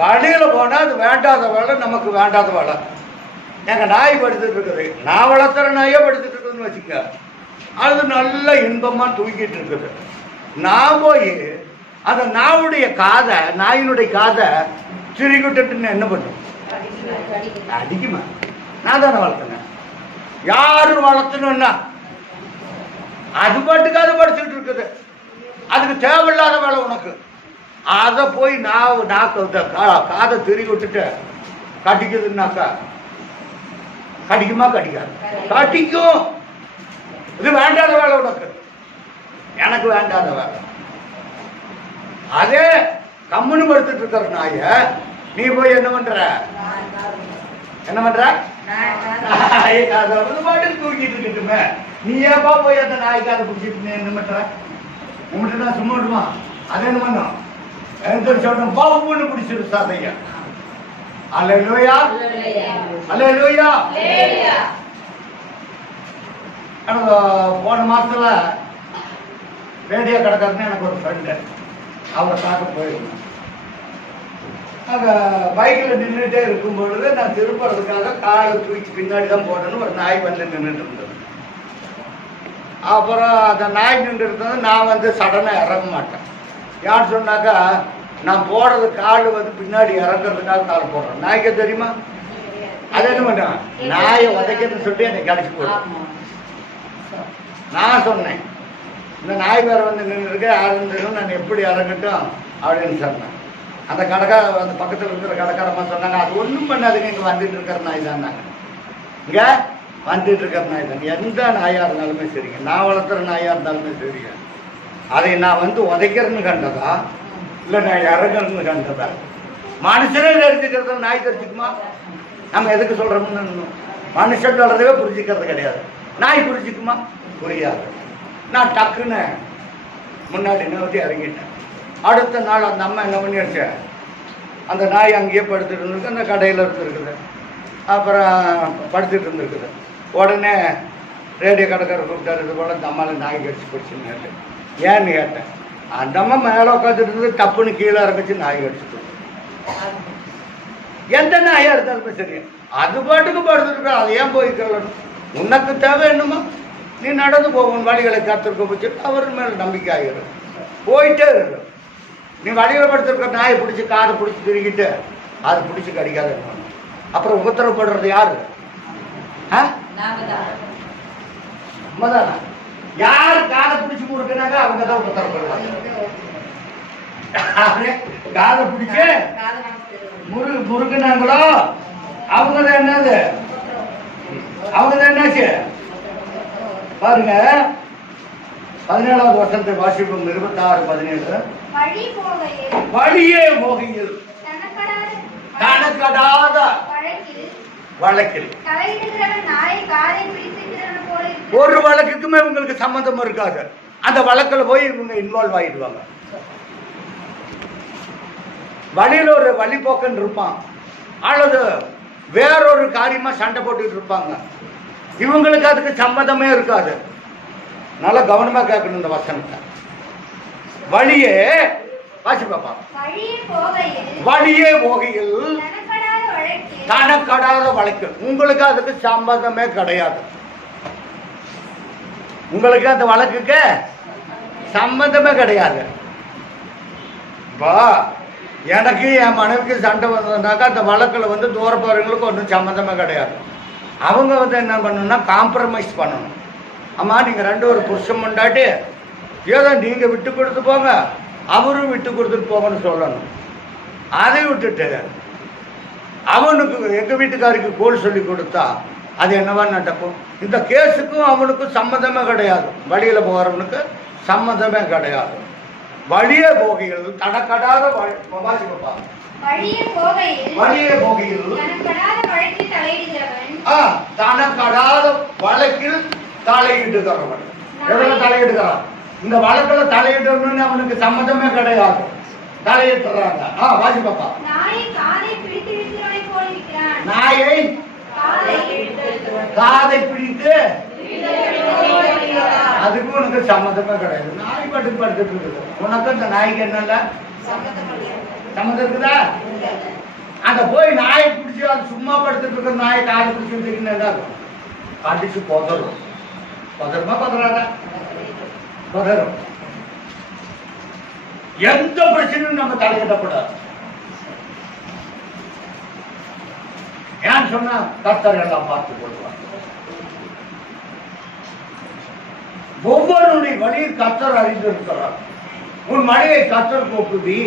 வழியில போனா அது வேண்டாத வேலை, நமக்கு வேண்டாத வேலை. எங்க நாய் படுத்துட்டு இருக்குது, நான் வளர்த்துற நாயே படுத்துட்டு இருக்குதுன்னு வச்சுக்க, அது நல்ல இன்பமா தூங்கிட்டு இருக்குது. நான் போய் அந்த நாவுடைய காதை, நாயினுடைய காதை திருக்கிட்டு என்ன பண்ணும்? அடிக்குமா? நான் தானே வளர்த்தேன். யாரும் வளர்த்தணும்னா அது பாட்டுக்கு அது படிச்சுட்டு இருக்குது. அதுக்கு தேவையில்லாத வேலை உனக்கு. அதை போய் நாக்கு காதை திருக்கி விட்டுட்டு கடிக்குதுன்னாக்கா கடிக்குமா? கடிக்காது. கடிக்கும். இது வேண்டாத வேலை உனக்கு, எனக்கு வேண்டாத வேலை. அதே கம்முன்னு படுத்துட்டு இருக்கிற நாய நீ போய் என்ன பண்ற? என்ன பண்ற? பாட்டுக்கு தூக்கிட்டு இருக்கட்டுமே, நீ ஏப்பா போய் அந்த நாய்க்காத பிடிச்சிட்டு என்ன பண்ற? உங்கள்கிட்ட சும்மா விடுமா? அது என்ன பண்ணும்? சொல்றோம், பாவுன்னு பிடிச்சிரு சாதையா. அல்லேலூயா, அல்லேலூயா. போன மாசத்துல ரேடியோ கடைக்காரன்னு எனக்கு ஒரு ஃப்ரெண்டு, அவரை பார்க்க போயிருந்தேன். பைக்கில் நின்றுட்டே இருக்கும் பொழுது நான் திருப்புறதுக்காக காலை தூக்கி பின்னாடி தான் போடணும். ஒரு நாய் வந்து நின்றுட்டு இருந்தது. அப்புறம் அந்த நாய் நின்று இருந்தது. நான் வந்து சடனாக இறங்க மாட்டேன். யார் சொன்னாக்கா, நான் போடுறது கால் வந்து பின்னாடி இறங்குறதுக்காக கால் போடுறேன். நாய்க்கு தெரியுமா? அது என்ன பண்ணுவேன்? நாயை உதைக்கிறதுன்னு சொல்லிட்டு என்னை கடைச்சி போடுவேன். நான் சொன்னேன், இந்த நாய் வேற வந்து நின்று இருக்க, யாருன்னு நான் எப்படி இறங்கட்டும் அப்படின்னு சொன்னேன். அந்த கடைக்கார, அந்த பக்கத்தில் இருக்கிற கடைக்காரம்மா சொன்னாங்க, அது ஒன்றும் பண்ணாதுங்க, இங்கே வந்துட்டு இருக்கிற நாய் தான்னாங்க. இங்கே வந்துட்டு இருக்கிற நாய் தான், எந்த நாயாக இருந்தாலுமே சரிங்க, நான் வளர்த்துற நாயாக இருந்தாலுமே சரிங்க, அதை நான் வந்து உதைக்கிறேன்னு கண்டதா இல்லை நான் இறங்கணும்னு கண்டதா? மனுஷனே தெரிஞ்சுக்கிறது நாய் தெரிஞ்சுக்குமா? நம்ம எதுக்கு சொல்கிறோம்னு மனுஷன் சொல்கிறதவே புரிஞ்சுக்கிறது கிடையாது. நாய் புரிஞ்சுக்குமா? புரியாது. நான் டக்குன்னு முன்னாடி நோக்கி இறங்கிட்டேன். அடுத்த நாள் அந்த அம்மா என்ன பண்ணிடுச்சு, அந்த நாய் அங்கேயே படுத்துட்டு இருந்திருக்கு, அந்த கடையில் இருந்துருக்குது. அப்புறம் படுத்துட்டு இருந்துருக்குது. உடனே ரேடியோ கடைக்காரர் கூப்பிட்டாரு, இது போல் இந்த அம்மாவில் நாய் கடிச்சு போச்சுன்னு. ஏன்னு கேட்டேன். அந்த அம்மா மேலே உட்காந்துட்டு இருந்தது, டப்புன்னு கீழே இறங்கிச்சு, நாய் கடிச்சுட்டு. எந்த நாயா இருந்தாலுமே சரி, அது பாட்டுக்கு படுத்துருக்க, அதை ஏன் போய் சொல்லணும்? உனக்கு தேவை என்னமோ நீ நடந்து போகணும், வழிகளை காத்திருக்க வச்சுட்டு அவர் மேலே நம்பிக்கை ஆகிடும், போயிட்டே இருக்கும். நீ வழியில் படுத்திருக்க நாயை பிடிச்சி காதை பிடிச்சி திருக்கிட்டு அதை பிடிச்சி கடிக்காத, அப்புறம் உபத்திரப்படுறது யாரு? யார் காதை பிடிச்சி முறுக்குனாங்க அவங்க தான் உபத்திரப்படுவாங்க. காதை பிடிச்சு முறுக்குனாங்களோ அவங்கதான் என்னது, அவங்கதான் என்னாச்சு பாருங்க. 17வது வருஷத்தை வாசிப்போம். 26:17. வழியே போகையில் கணக்கடாத வழக்கில் ஒரு வழக்குக்குமே இவங்களுக்கு சம்பந்தம் இருக்காது. அந்த வழக்கில் போய் இவங்க இன்வால்வ் ஆயிடுவாங்க. வழியில் ஒரு வழிபோக்கன் இருப்பான், அல்லது வேறொரு காரியமா சண்டை போட்டுட்டு இருப்பாங்க. இவங்களுக்கு அதுக்கு சம்மந்தமே இருக்காது. நல்லா கவனமா கேட்கணும் இந்த வசனத்தை. வழியே வாசி பாப்பா. வழியே போகையில் கணக்கடாத வழக்கு, உங்களுக்கு அதுக்கு சம்பந்தமே கிடையாது. உங்களுக்கு அந்த வழக்குக்கு சம்பந்தமே கிடையாது. இப்போ எனக்கு என் மனைவிக்கு சண்டை வந்ததுனாக்கா அந்த வழக்கில் வந்து தூர போறவங்களுக்கு ஒன்றும் சம்மந்தமே கிடையாது. அவங்க வந்து என்ன பண்ணணும்னா காம்ப்ரமைஸ் பண்ணணும். அம்மா நீங்கள் ரெண்டு ஒரு புருஷன் கொண்டாட்டி ஏதோ நீங்கள் விட்டு கொடுத்து போங்க, அவரும் விட்டு கொடுத்துட்டு போங்கன்னு சொல்லணும். அதை விட்டுட்டு அவனுக்கு எங்கள் வீட்டுக்காருக்கு கோல் சொல்லி கொடுத்தா அது என்னவா நடக்கும்? இந்த கேஸுக்கும் அவனுக்கும் சம்மந்தமே கிடையாது. வழியில் போகிறவனுக்கு சம்மந்தமே கிடையாது. வழியே போகையில் தடக்கடாத வழியே போகையில் தனக்கடாத வழக்கில் தலையிட்டுக்கிறவன். எதுல தலையிட்டுக்கிறான்? இந்த வழக்கில் தலையிடணும்னு அவனுக்கு சம்மந்தமே கிடையாது, தலையிட்டுறாங்க. வாசி பாப்பா. நாயை காதை பிடித்து அதுக்கும் உனக்கு சம்மந்தமே கிடையாது. நாய் பாட்டுக்கு படுத்துட்டு இருக்குது. உனக்கு இந்த நாய்க்கு என்னல்ல சம்மந்தம் இருக்குதா? அந்த போய் நாயை பிடிச்சி அது சும்மா படுத்துட்டு இருக்கிற நாயை காதை பிடிச்சி வச்சுக்கின்னு அடிச்சு பதறும். பதறுமா பதறாரா? பதறும். எந்த பிரச்சனையும் நம்ம தலையிடப்படாது. ஏன்னு சொன்னா கர்த்தர் எல்லாம் பார்த்து கொள்வார். ஒவ்வொருடைய வழியை கர்த்தர் அறிந்திருக்கிறார். உன் வழியை கர்த்தருக்கு ஒப்புவி.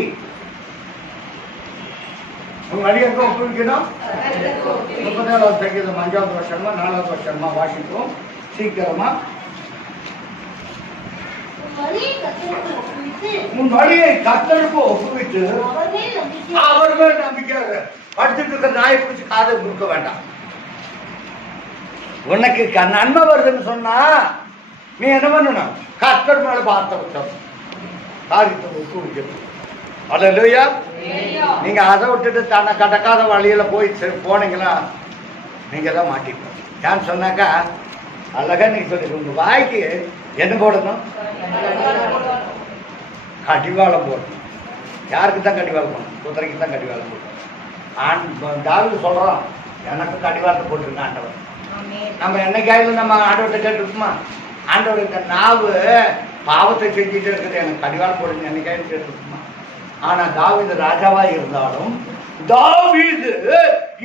உன் வழியை ஒப்புவிக்கணும். 37வது சங்கீதம் 5வது வருஷமா 4வது வருஷமா வாசிப்போம் சீக்கிரமா. உன் வழியை கர்த்தருக்கு ஒப்புவித்து அவர் மேல் நம்பிக்கை. படுத்துட்டு இருக்கிற நாயை பிடிச்சி காதை கொடுக்க வேண்டாம். உனக்கு நன்மை வருதுன்னு சொன்னா நீ என்ன பண்ணணும்? கர்த்தர் மேல பார்த்த விட்டோம் காரியத்தை ஒப்புவிக்கணும். அல்லேலூயா. நீங்க அதை விட்டுட்டு தன்னை கடக்காத வழியில போய் போனீங்கன்னா நீங்க தான் மாட்டிப்போம். ஏன்னு சொன்னாக்கா அழகா நீங்க சொல்லி உங்க வாய்க்கு என்ன போடணும்? கடிவாளம் போடணும். யாருக்கு தான் கடிவாளம் போடணும்? குதிரைக்கு தான் கடிவாளம் போடணும். தாவீது சொல்றோம், எனக்கு கடிவாளத்தை போட்டுருங்க ஆண்டவர். நம்ம என்னைக்காவது நம்ம ஆண்டவர்கிட்ட கேட்டுருக்குமா? ஆண்டவர் இந்த நாவு பாவத்தை செஞ்சுட்டு இருக்குது, எனக்கு கடிவாளம் போடுங்க என்னைக்காவது கேட்டுருக்குமா? ஆனா தாவீது ராஜாவா இருந்தாலும் தாவீது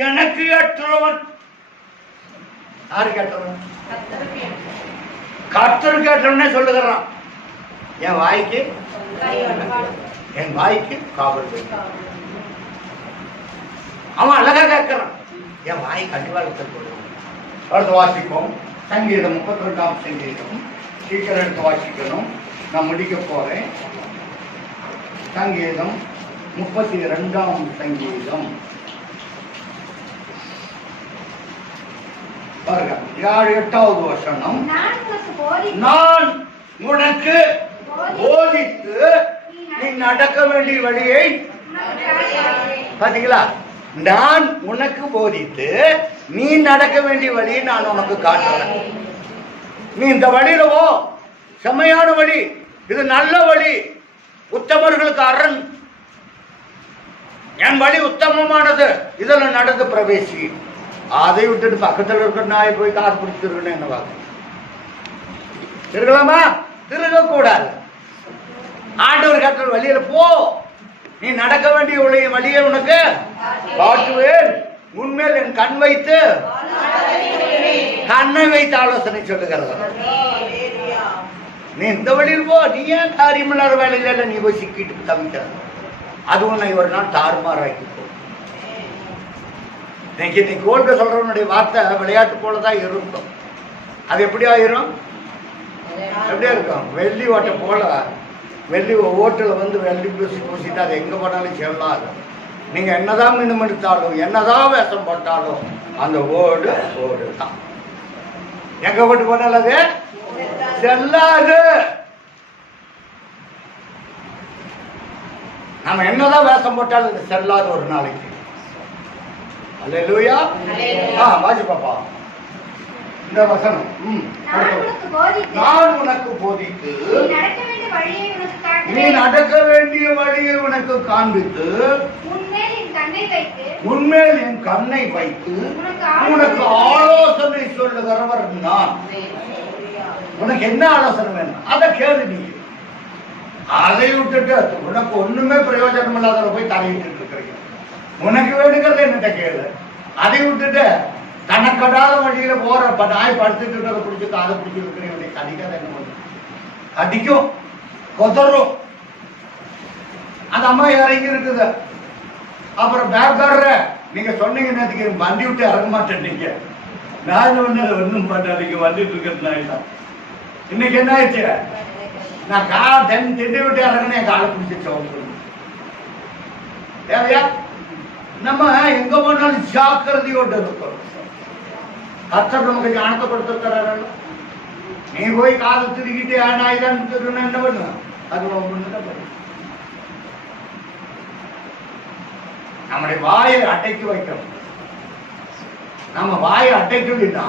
எனக்கு ஏற்றவன். யாரு கேட்டவன்? கர்த்தர் கேட்டோன்னே சொல்லுகிறான், என் வாய்க்கு காவல் வை. அவன் அழகா கேட்கிறான், என் வாய் கண்டிப்பாக போடுவான். அடுத்து வாசிப்போம். சங்கீதம் 32ஆம் சங்கீதம். சீக்கிரம் எடுத்து வாசிக்கணும், நான் முடிக்க போறேன். சங்கீதம் 32ஆம் சங்கீதம் பாருங்க, 8வது வசனம். நான் உனக்கு போதித்து நீ நடக்க வேண்டிய வழியை பாத்தீங்களா? நான் உனக்கு போதித்து நீ நடக்க வேண்டிய வழியை நான் உனக்கு காட்டுறேன். நீ இந்த வழியில போ, செம்மையான வழி, இது நல்ல வழி, உத்தமர்களுக்கு அரண், என் வழி உத்தமமானது, இதுல நடந்து பிரவேசி. அதை விட்டுட்டு பக்கத்தில் இருக்கிற நாயை போய் காசு பிடிச்சிருக்கணும் என்னவா? திருக்கலாமா? திருக்க கூடாது. ஆண்டவர் காட்டுற வழியில போ, நீ நடக்க வேண்டிய வழியை உனக்கு காட்டுவேன், உன்மேல் என் கண்ணை வைத்து ஆலோசனை சொல்லுகிறது. நீ இந்த வழியில் போ, நீ ஏன் காரியமில்லாத வேலையில நீ போய் சிக்கிட்டு தவிக்கிற? அது உன்னை ஒரு நாள் தாறுமாறாக்கி போ. இன்னைக்கு கோல்க சொல்றவனுடைய வார்த்தை விளையாட்டு போலதான் இருக்கும். அது எப்படி ஆயிரும்? எப்படியா இருக்கும்? வெள்ளி ஓட்டை போல, வெள்ளி ஓட்டுல வெள்ளி பூசிட்டு அது எங்க போனாலும் செல்லாது. நீங்க என்னதான் மீண்டும் எடுத்தாலும், என்னதான் வேஷம் போட்டாலும், அந்த ஓடு தான். எங்க போட்டு போனாலும் அது செல்லாது. நம்ம என்னதான் வேஷம் போட்டாலும் அது செல்லாது ஒரு நாளைக்கு. அல்லேலூயா. வாசி பாப்பா இந்த வசனம். நான் உனக்கு போதித்து நீ நடக்க வேண்டிய வழியை உனக்கு காண்பித்து உன்மேல் என் கண்ணை வைத்து உனக்கு ஆலோசனை சொல்லுகிறவர் நான். உனக்கு என்ன ஆலோசனை வேணும் அதை கேளு. நீ அதை விட்டுட்டு உனக்கு ஒண்ணுமே பிரயோஜனம் இல்லாத போய் தலையிட்டு இருக்கிறீங்க. உனக்கு வேணுங்கிறத என்னட்ட கேளு. அதை விட்டுட்டு தனக்கடாத வழியில போற நாய் படுத்துட்டு இருக்கிறத பிடிச்சி அதை பிடிச்சி இருக்கிறீங்க. கடிக்காத என்ன பண்ணும்? கடிக்கும், கொதரும். அந்த அம்மா இறங்கி இருக்குது. அப்புறம் பேக்காரர நீங்க சொன்னீங்க வண்டி விட்டு இறங்க மாட்டேன்னீங்க. நான் ஒன்றும் மாட்டாதீங்க, வந்துட்டு இருக்கிறது நாய் தான். இன்னைக்கு என்ன ஆயிடுச்சு? நான் திண்டி விட்டு இறங்கினேன், என் காலை பிடிச்சி தேவையா? நம்ம எங்க போனாலும் ஜாக்கிரதையோடு இருக்கணும். கர்த்தர் நமக்கு ஞானத்தைப்படுத்துறாரு. நீ போய் காலை திருக்கிட்டு நாய்தான் என்ன பண்ணுவேன்? அது நம்முடைய வாயை அட்டைக்கு வைக்கணும். நம்ம வாயை அட்டைக்குன்னா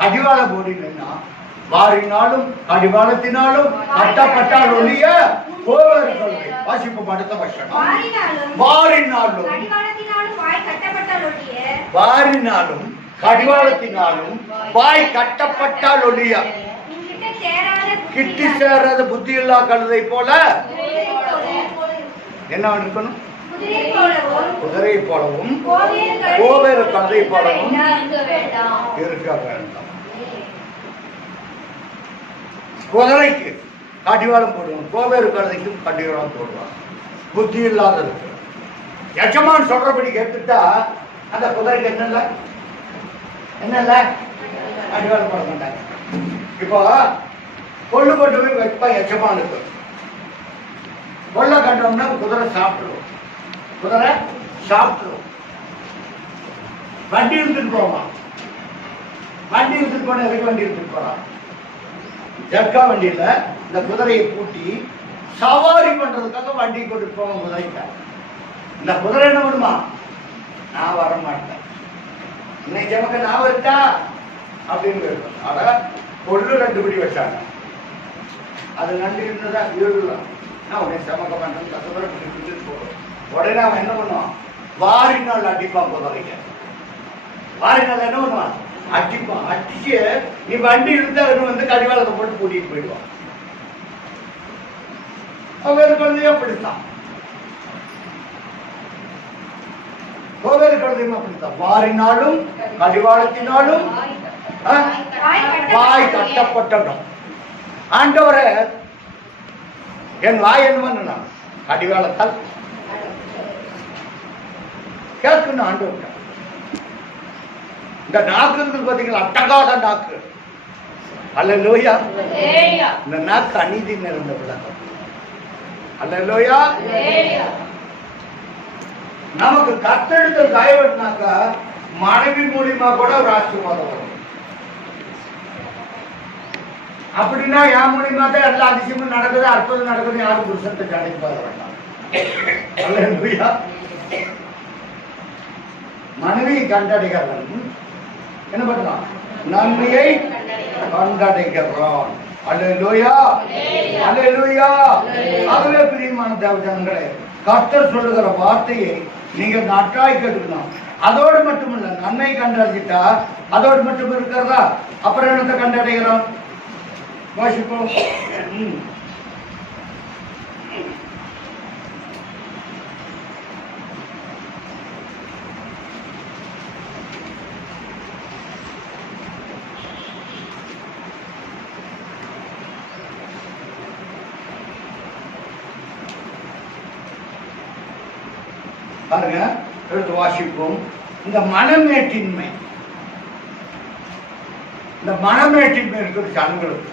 கடிவாள போடினா வாரினாலும் கடிவாளத்தினாலும் கட்டப்பட்டால் ஒழிய வாசிப்பு அடுத்த வருஷம். வாரினாலும் கடிவாளத்தினாலும் வாய் கட்டப்பட்டால் ஒழிய கிட்டி சேராத புத்தி இல்லா கழுதை போல என்ன இருக்கணும்? குதிரை போலவும் கோவேறு கழுதை போலவும் இருக்க வேண்டாம். குதிரைக்கு கடிவாளம் போடுவான், கோவேறு கழுதைக்கும் கடிவாளம் போடுவான். புத்தி இல்லாததுக்கு எஜமான் சொல்றபடி கேட்டுட்டா அந்த குதிரைக்கு என்னல்ல கடிவாளம் போட மாட்டாங்க. இப்போ கொள்ளு கொண்டு போய் வைப்பா எஜமானுக்கு. கொள்ள கண்டோம்னா குதிரை சாப்பிட்டுரும். வண்டி எடுத்துட்டு போவான். வண்டி எடுத்துட்டு போன எதுக்கு வண்டி எடுத்துட்டு போறான்? ஜட்கா வண்டியில இந்த குதிரையை பூட்டி சவாரி பண்றதுக்காக வண்டி கொண்டு போவோம். குதிரைக்க இந்த குதிரை என்ன பண்ணுமா? நான் வர மாட்டேன், இன்னைக்கு நமக்கு நான் இருக்கா அப்படின்னு இருக்கும். ஆக கொள்ளு 2 பிடி வச்சாங்க. அது நன்றி இருந்ததா இருக்கலாம். நான் உடனே சமக்க பண்றேன், கசப்பட்டு போறோம். உடனே அவன் என்ன பண்ணுவான்? வாரினால் அடிப்பான். குதிரைக்க வாரினால் என்ன பண்ணுவான்? அடிப்பான். அடிச்சு நீ வண்டி இருந்தா கடிவாளத்தை போட்டு கூட்டிட்டு போயிடுவான். கோவேறு குழந்தையும் அப்படித்தான். கோவேறு குழந்தையும் அப்படித்தான். வாரினாலும் கடிவாளத்தினாலும் வாய் கட்டப்பட்டடும். ஆண்டவரை என் வாய் என்ன பண்ணா அடிவாளத்தால் கேட்கணும் ஆண்டவர். இந்த நாக்கு இருக்குது பாத்தீங்களா, அட்டகாத நாக்கு. அல்லேலூயா. இந்த நாக்கு அநீதி நிறைந்த விளக்கம். அல்லேலூயா. நமக்கு கத்தெடுத்த தயவுனாக்கா மனைவி மூலியமா கூட ஒரு ஆசீர்வாதம் வரும். அப்படின்னா என் மூலியமா தான் எல்லா அதிசயமும் நடக்குது, அற்புதம் நடக்குது. யாரும் புருஷத்தை கிடைப்பாத வேண்டாம். அல்லேலூயா. மனைவியை கண்டடைகிறவன் என்ன பண்றான்? நன்மையை கண்டடைகிறான். அல்லேலூயா. அல்லேலூயா. அதுவே பிரியமான தேவஜனங்களே, கர்த்தர் சொல்லுகிற வார்த்தையை நீங்க நன்றாய் கேட்டுக்கணும். அதோடு மட்டும் இல்ல, நன்மை கண்டடைஞ்சிட்டா அதோடு மட்டும் இருக்கிறதா? அப்புறம் என்னத்தை கண்டடைகிறோம்? வாசிப்போம். பாருங்க, எடுத்து வாசிப்போம். இந்த மனமேட்டின்மை, இந்த மனமேட்டின்மை இருக்குது ஜனங்களுக்கு.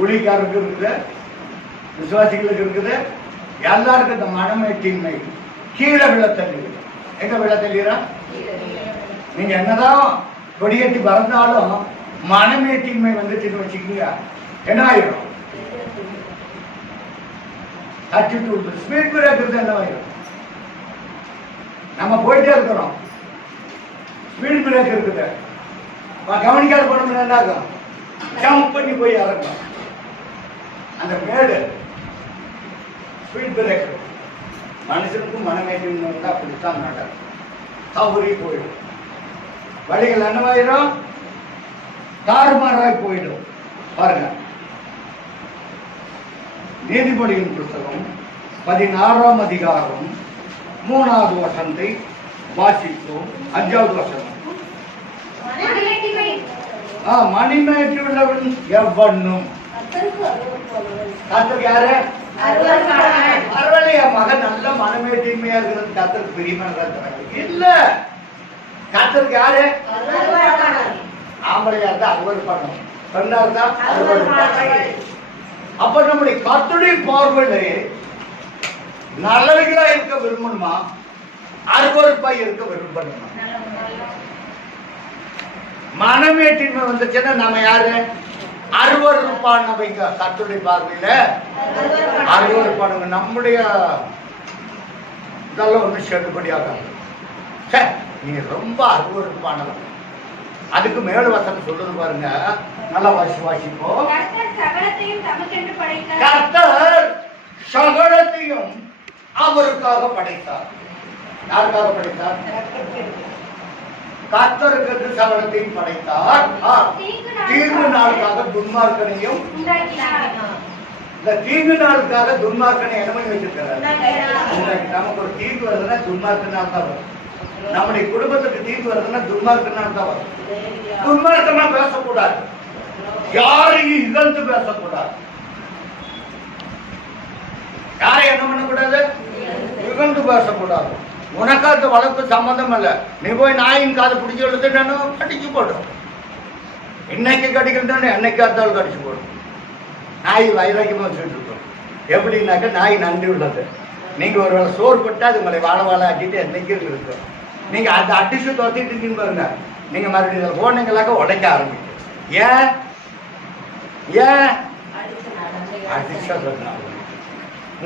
ஊழியக்காரருக்கு இருக்குது, விசுவாசிகளுக்கு இருக்குது, எல்லாருக்கும் இந்த மனமேட்டின்மை கீழே விழ தள்ளிவிடும். எங்க விழ தள்ளிடுறா? நீங்க என்னதான் கொடியேற்றி பறந்தாலும் மனமேட்டின்மை வந்துச்சுன்னு வச்சுக்கோங்க, என்ன ஆயிடும்? அச்சுட்டு ஸ்பீட் பிரேக் என்ன ஆயிடும்? நம்ம போயிட்டே இருக்கிறோம், ஸ்பீட் பிரேக் இருக்குது, கவனிக்காத பண்ண என்ன ஆகும்? ஜம்ப் பண்ணி போய் இறங்கணும். அந்த மேடு ஸ்பீட் பிரேக். மனுஷனுக்கும் மனமேட்டின்மை வந்து அப்படித்தான் நடக்கும். தவறி போயிடும், வழிகள் என்னவாயிரும்? தாறுமாறாய் போயிடும். பாருங்க, நீதிமொழியின் புத்தகம் 16ஆம் அதிகாரம் 3வது வசனத்தை வாசித்தோம். 5வது வசனம். மணிமேற்றி உள்ளவன் எவ்வண்ணும் கர்த்தருக்கு யாரு? பரவாயில்லையா மகன் நல்ல மனமேட்டின்மையா இருக்கிறது கர்த்தருக்கு பிரியமான இல்ல. கர்த்தருக்கு யாரு? ஆம்பளையா இருந்தா அறுவடை பண்ணணும், பெண்ணா இருந்தா அறுவடை பண்ணணும். அப்ப நம்முடைய கர்த்தருடைய பார்வையிலே நல்லவர்களா இருக்க விரும்பணுமா, அருவருப்பாய் இருக்க விரும்பணுமா? மனமேட்டின்மை வந்துச்சுன்னா நம்ம யாரு? அருவருப்பானவைங்க. கர்த்தருடைய பார்வையில அருவருப்பானவங்க. நம்முடைய இதெல்லாம் ஒண்ணு செல்லுபடியாக நீங்க ரொம்ப அருவருப்பானவங்க. அதுக்கு மேல வசனம் சொல்றது பாருங்க, நல்லா வாசிப்போம். கர்த்தர் சகலத்தையும் அவருக்காக படைத்தார். யாருக்காக படைத்தார்? கர்த்தருக்கு சகலத்தையும் படைத்தார். தீர்வு நாளுக்காக துன்மார்க்கனையும், இந்த தீர்வு நாளுக்காக துன்மார்க்கனை என்ன பண்ணி வச்சிருக்கிறார்? நமக்கு ஒரு தீர்வு வருதுன்னா துன்மார்க்கனால் தான் வரும். நம்முடைய குடும்பத்துக்கு தீர்வு வருதுன்னா துன்மார்க்கனால் தான் வரும். துன்மார்க்கமா பேசக்கூடாது, யாரையும் இகழ்ந்து பேசக்கூடாது, யாரையும் என்ன பண்ணக்கூடாது? இகழ்ந்து பேசக்கூடாது. உனக்காத்து வளர்ப்பு சம்பந்தம் இல்ல. நீ போய் நாயின் காதை பிடிச்சி எடுத்துட்டானோ கடிச்சு போடும். இன்னைக்கு கடிக்கிறதானே என்னைக்கு காத்தாலும் கடிச்சு போடும். நாய் வைராக்கியமா வச்சுட்டு இருக்கோம். எப்படின்னாக்க நாய் நன்றி உள்ளது. நீங்க ஒரு வேளை சோறு போட்டா அது உங்களை வாழ வாழ அட்டிட்டு என்னைக்கு இருக்கும். நீங்க அந்த அடிச்சு தோத்திட்டு இருக்கீங்க பாருங்க, நீங்க மறுபடியும் போனீங்களாக்க உடைக்க ஆரம்பிக்கும். ஏன் ஏன் அடிச்சா சொன்னாங்க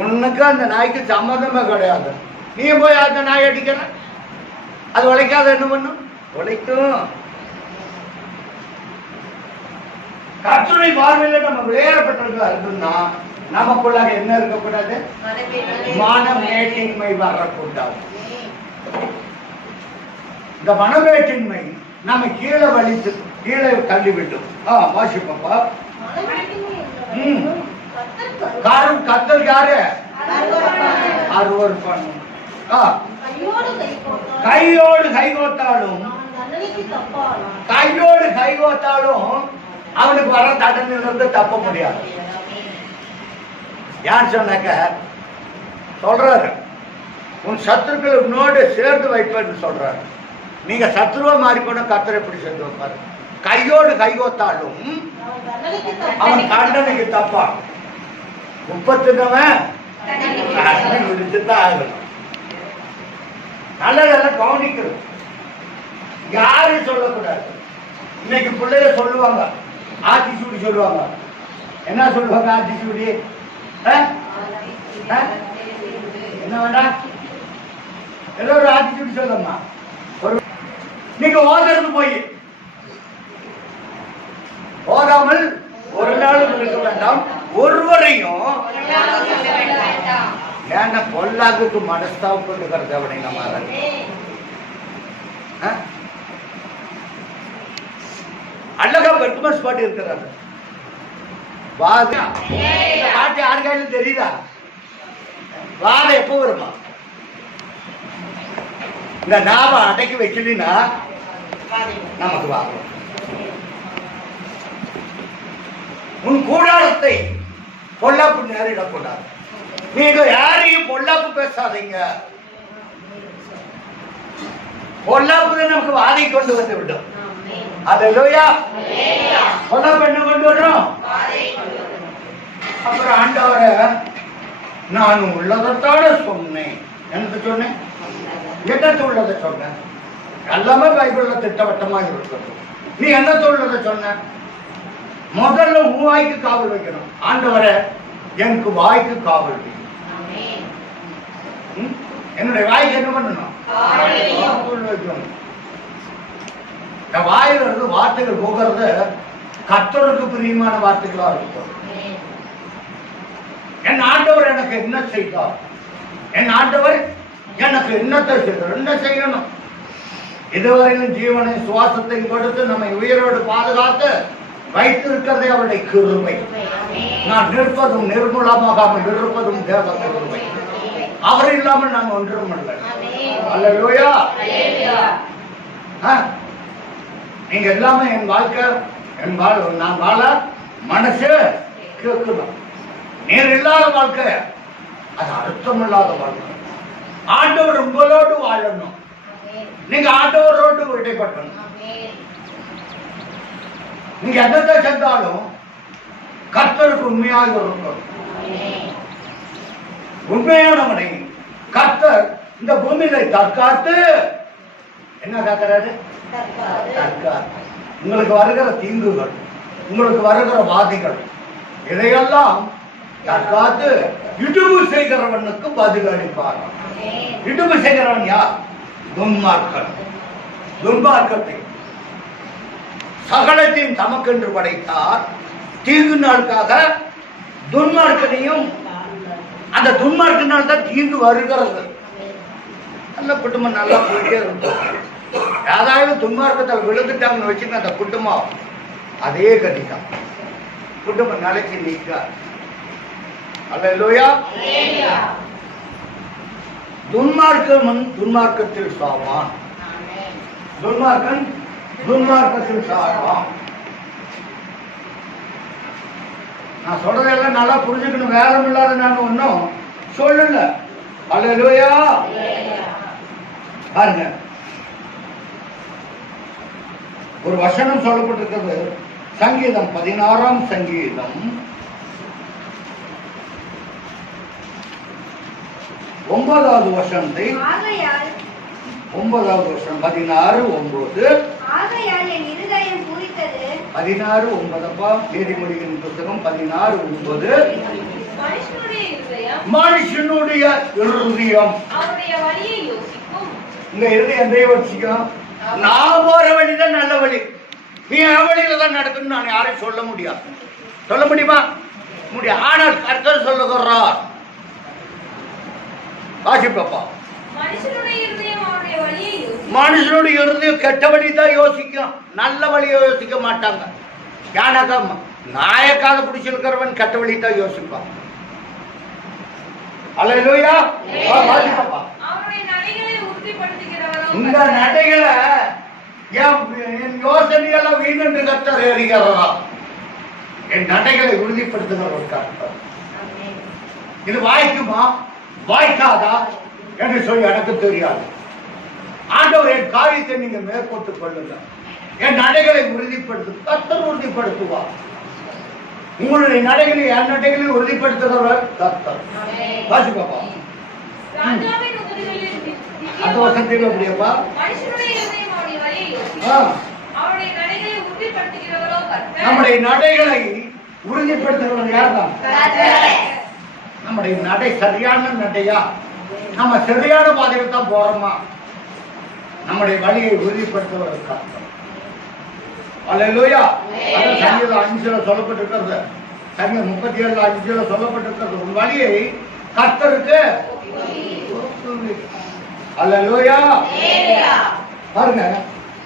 உனக்கு அந்த நாய்க்கு சம்மந்தமே கிடையாது. நீ போய் அந்த நாய் அடிக்கிற, அது உழைக்காத என்ன பண்ணும்? உழைக்கும். கர்த்தருடைய பார்வையில நம்ம விளையாடப்பட்டிருக்கா இருக்குன்னா நமக்குள்ளாக என்ன இருக்கக்கூடாது? மனமேட்டின்மை வரக்கூடாது. இந்த மனமேட்டின்மை நம்ம கீழே வலித்து கீழே தள்ளிவிட்டோம். வாசிப்பா. கர்த்தர் யாரு? அருவருப்பான். கையோடு கைகோத்தாலும் அவனுக்கு வர தண்டனை தப்ப முடியாது. யார் சொன்னாக்க சொல்றாரு, உன் சத்துருக்களை உன்னோடு சேர்ந்து வைப்பேன்னு சொல்றாரு. நீங்க சத்துருவா மாறி போன கர்த்தர் எப்படி சேர்ந்து வைப்பாரு? கையோடு கைகோத்தாலும் அவன் தண்டனைக்கு தப்பா. முப்பத்தினவன் விடுத்துதான் ஆகணும். நல்லதெல்லாம் கவனிக்கிறது, யாரும் சொல்லக்கூடாது. இன்னைக்கு பிள்ளைய சொல்லுவாங்க, ஆத்திசூடி சொல்லுவாங்க. என்ன சொல்லுவாங்க? ஆத்திசூடி என்ன வேண்டாம், ஏதோ ஒரு ஆத்திசூடி சொல்லம்மா. நீங்க ஓதுறது போய் ஓதாமல் ஒரு நாளும் இருக்க வேண்டாம், ஒருவரையும் ஏன்னா பொல்லாக்குக்கு மனஸ்தாபத்துக்கிறது அப்படிங்க மாதிரி அழகா பெர்க்மன்ஸ் பாட்டு இருக்கிறாரு. பாட்டு யாருக்காலும் தெரியுதா? வாதம் எப்போ வருமா? இந்த நாம அடக்கி வைக்கலன்னா நமக்கு வாதம். உன் கூடாரத்தை பொல்லாப்பு நேரிடக்கூடாது. நீங்க யாரையும் பொல்லாப்பு பேசாதீங்க. பொல்லாப்பு நமக்கு வாதை கொண்டு வந்து விடும். அல்லேலூயா. பொல்லாப்பு என்ன கொண்டு வரும்? அப்புறம் ஆண்டவரை நான் உள்ளதத்தான சொன்னேன். என்ன சொன்னேன்? என்னத்து உள்ளதை சொன்ன? எல்லாமே பைபிள்ல திட்டவட்டமா இருக்கிறது. நீ என்னத்து உள்ளதை சொன்ன? முதல்ல உன் வாய்க்கு காவல் வைக்கணும். ஆண்டவரை எனக்கு வாய்க்கு காவல் வைக்கணும். என்னுடைய வாய்க்கு என்ன பண்ணணும்? வைக்கணும். வாயில இருந்து வார்த்தைகள் போகிறது கர்த்தருக்கு பிரியமான வார்த்தைகளா இருக்கும். என் ஆண்டவர் எனக்கு என்ன செய்தார்? என் ஆண்டவர் எனக்கு என்னத்தை செய்தார்? என்ன செய்யணும்? இதுவரையிலும் ஜீவனை சுவாசத்தை கொடுத்து நம்மை உயிரோடு பாதுகாத்து வைத்திருக்கிறதே அவருடைய கிருபை. நான் நிற்பதும் நிர்மூலமாகாமல் இருப்பதும் தேவ கிருபை. அவர் இல்லாமல் நான் ஒன்றும் இல்லை. அல்லேலூயா. நீங்க எல்லாமே என் வாழ்க்கை, நான் வாழ மனசு கேட்கணும். நீர் இல்லாத வாழ்க்கை அது அர்த்தம் இல்லாத வாழ்க்கை. ஆண்டவர் உங்களோடு வாழணும். நீங்க ஆண்டவரோடு இடைப்படணும். நீங்க எதை செஞ்சாலும் கர்த்தருக்கு உண்மையாக இருக்கணும். உண்மையானவனை கர்த்தர் இந்த பூமியில தற்காத்து என்ன காக்கிறாரு? உங்களுக்கு வருகிற தீங்குகள், உங்களுக்கு வருகிற வாதிகள், இதையெல்லாம் தற்காத்து இடுவு செய்கிறவனுக்கு பதில் அளிப்பார். இடுவு செய்கிறவன் யார்? துன்மார்க்கன். துன்மார்க்கத்தை சகலத்தையும் தமக்கென்று படைத்தார். தீங்கு நாளுக்காக துன்மார்க்கனையும், அந்த துன்மார்க்கனால் தான் தீங்கு வருகிறது. நல்ல குடும்பம் நல்லா போயிட்டே இருக்கும். ஏதாவது துன்மார்க்கத்தில் விழுந்துட்டாங்கன்னு வச்சுங்க, அந்த குடும்பம் அதே கதிதான். குடும்பம் நிலைச்சு நீக்க. அல்லேலூயா. துன்மார்க்கன் துன்மார்க்கத்தில் சாவான். துன்மார்க்கன் துன்மார்க்கத்தில் சாவான். நான் சொல்றதெல்லாம் நல்லா புரிஞ்சுக்கணும். வேலை இல்லாத நான் ஒன்னும் சொல்லல. அல்லேலூயா. பாருங்க, ஒரு வசனம் சொல்லப்பட்டிருக்கிறது. சங்கீதம் 16ஆம் சங்கீதம் 9வது வசனத்தை 9வது வசனம் 16:9. 16:9 நீதிமொழிகளின் புத்தகம் 16:9. மனுஷனுடைய இருதயம் இந்த இருதயம் எதை யோசிக்கும்? நான் போற வழிதான் நல்ல வழி, நீ என் வழியில தான் நடக்கணும்னு நான் யாரையும் சொல்ல முடியாது. சொல்ல முடியுமா? முடியாது. ஆனால் கர்த்தர் சொல்லுகிறார். வாசிப்பா. மனுஷனுடைய இருதயம் கெட்ட வழி தான் யோசிக்கும், நல்ல வழியை யோசிக்க மாட்டாங்க. யானாக்கா நாயக்காக பிடிச்சிருக்கிறவன் கெட்ட வழி தான் யோசிப்பான். அல்லேலூயா. வாசிப்பா. இந்த நடைகளை என் யோசனையெல்லாம் வீணென்று கர்த்தர் அறிகிறதா? என் நடைகளை உறுதிப்படுத்துகிற ஒரு கர்த்தர். இது வாய்க்குமா வாய்க்காதா என்று சொல்லி எனக்கு தெரியாது. ஆண்டவர் என் காரியத்தை நீங்க மேற்கொண்டு கொள்ளுங்க. என் நடைகளை உறுதிப்படுத்து கர்த்தர் உறுதிப்படுத்துவார். உங்களுடைய நடைகளை என் நடைகளை உறுதிப்படுத்துகிறவர் கர்த்தர். வாசிப்பா அந்த வசனத்தில் அப்படியப்பா நம்முடைய நடைகளை உறுதிப்படுத்துகிறவர் யார் தான்? நம்முடைய நடை சரியான நடையா? நம்ம சரியான பாதையில் தான் போறோமா? நம்முடைய வழியை உறுதிப்படுத்துவதற்கு கர்த்தர். அல்லேலூயா. அதான் சங்கீதம் 5 சொல்லப்பட்டிருக்கிறது. சங்கீதம் 37:5 சொல்லப்பட்டிருக்கிறது. உன் வழியை கர்த்தருக்கு அல்லேலூயா. பாருங்க,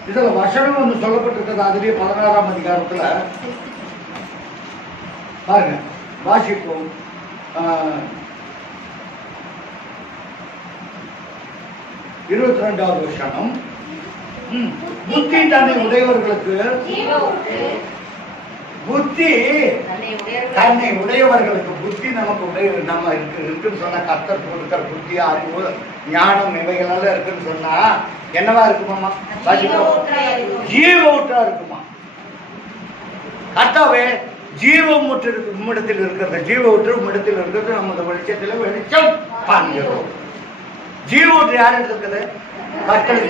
இதுல வசனம் ஒன்று சொல்லப்பட்டிருக்கிறது. அதுலயே 16ஆம் அதிகாரத்துல பாருங்க, வாசிப்போம். 22வது வசனம். புத்தி தன்னை உடையவர்களுக்கு புத்தி தன்னை உடையவர்களுக்கு புத்தி நமக்கு நம்ம இருக்குன்னு சொன்னா கர்த்தர் கொடுக்கிற புத்தி, அறிவு, ஞானம் இவைகளால இருக்குன்னு சொன்னா என்னவா இருக்குமாமா? ஜீவ ஊற்றா இருக்குமா? கர்த்தாவே ஜீவம் ஊற்று உம்மிடத்தில் இருக்கிறது. ஜீவ ஊற்று உம்மிடத்தில் இருக்கிறது. நமது வெளிச்சத்தில் வெளிச்சம் காண்கிறோம். ஜீவ ஊற்று யார் இருக்குது? கர்த்தர்.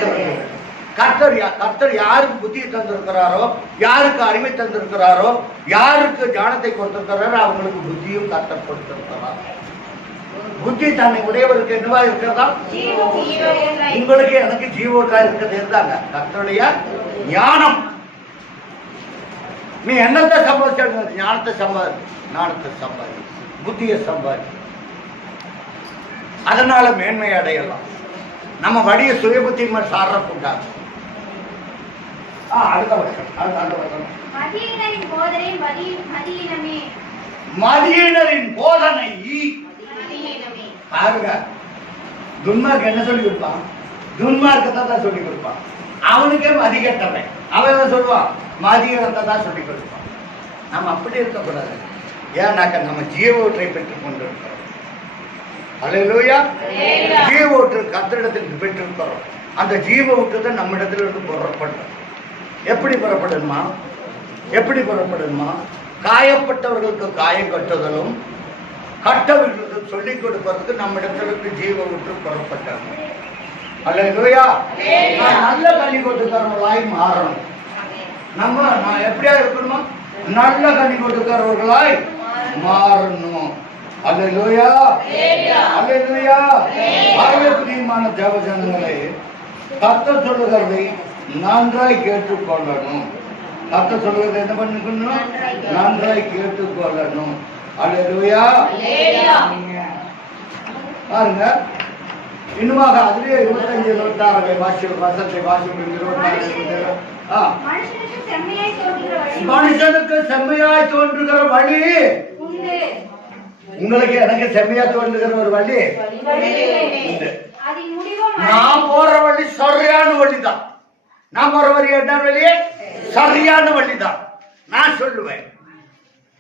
கர்த்தர் யாருக்கு புத்தியை தந்திருக்கிறாரோ, யாருக்கு அறிவை தந்திருக்கிறாரோ, யாருக்கு ஞானத்தை கொடுத்திருக்கிறாரோ அவங்களுக்கு புத்தியும் கர்த்தர் கொடுத்திருக்கிறார். புத்தி தன்னை உடையவருக்கு என்னவா இருக்கிறதா? உங்களுக்கு எனக்கு ஜீவோட்டா இருக்கிறது இருந்தாங்க கர்த்தருடைய ஞானம். நீ என்னத்தை சம்பாதிச்ச? ஞானத்தை சம்பாதி, புத்தியை சம்பாதி. அதனால மேன்மை அடையலாம். நம்ம வடிய சுய புத்தி சாரக்கூடாது. அடுத்த வருஷம் மதியினரின் போதனை பாருங்க. துன்மார்க்கு என்ன சொல்லி கொடுப்பான்? துன்மார்க்கத்தை தான் சொல்லி கொடுப்பான். அவனுக்கே மதி கட்டவன் அவன் என்ன சொல்லுவான்? மதியத்தை தான் சொல்லி கொடுப்பான். நம்ம அப்படி இருக்கக்கூடாது. ஏன்னாக்க நம்ம ஜீவ ஊற்றை பெற்றுக் கொண்டிருக்கிறோம். அல்லேலூயா. ஜீவ ஊற்று கர்த்தரிடத்தில் பெற்றிருக்கிறோம். அந்த ஜீவ ஊற்று தான் நம்ம இடத்திலிருந்து புறப்படும். எப்படி புறப்படுமா? காயப்பட்டவர்களுக்கு காயம் கட்டுதலும், கட்டவர்களுக்கு சொல்லிக் கொடுப்பதற்கு நம்ம இடத்திலிருந்து ஜீவ ஊற்று புறப்பட்டாங்க. அல்லேலூயா. நல்ல கனி கொடுக்கிறவர்களாய் மாறணும். நான் எப்படியா இருக்கணுமா? நல்ல கனி கொடுக்கிறவர்களாய் மாறணும். அல்லேலூயா. அல்லேலூயா. பிரியமான தேவஜனங்களே, கர்த்தர் சொல்லுகிறதை நன்றாய் கேட்டுக்கொள்ளணும். கர்த்தர் சொல்லுகிறதை என்ன பண்ணிக்கணும்? நன்றாய் கேட்டுக்கொள்ளணும். அல்லேலூயா. பாருங்க, இன்னுமாக அதுலயே 25-26 வருஷத்தை வாசிக்கும். 24 மனுஷனுக்கு செம்மையாய் தோன்றுகிற வழி உங்களுக்கு எனக்கு செம்மையா தோன்றுகிற ஒரு வழி உண்டு. நான் போற வழி சரியான வழிதான். நான் போற வழி என்ன வழி? சரியான வழிதான். நான் சொல்லுவேன்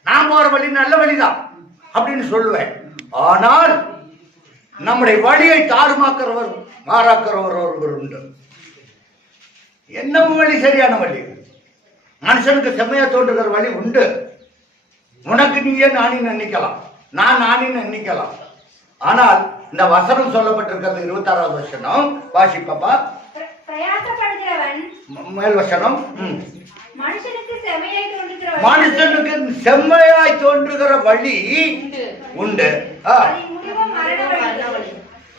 நான் போற வழி நல்ல வழிதான் அப்படின்னு சொல்லுவேன். ஆனால் நம்முடைய வழியை தாறுமாக்கிறவர் மாறாக்கிறவர் ஒருவர் உண்டு. என்ன வழி? சரியான வழி. மனுஷனுக்கு செம்மையா தோன்றுகிற வழி உண்டு. உனக்கு நீயே நானின்னு நினைக்கலாம், நான் நானின்னு நினைக்கலாம். ஆனால் இந்த வசனம் சொல்லப்பட்டிருக்கிறது 26வது வசனம் வாசிப்பா. மேல் வசனம். மனுஷனுக்கு செம்மையாய் தோன்றுகிற வழி உண்டு.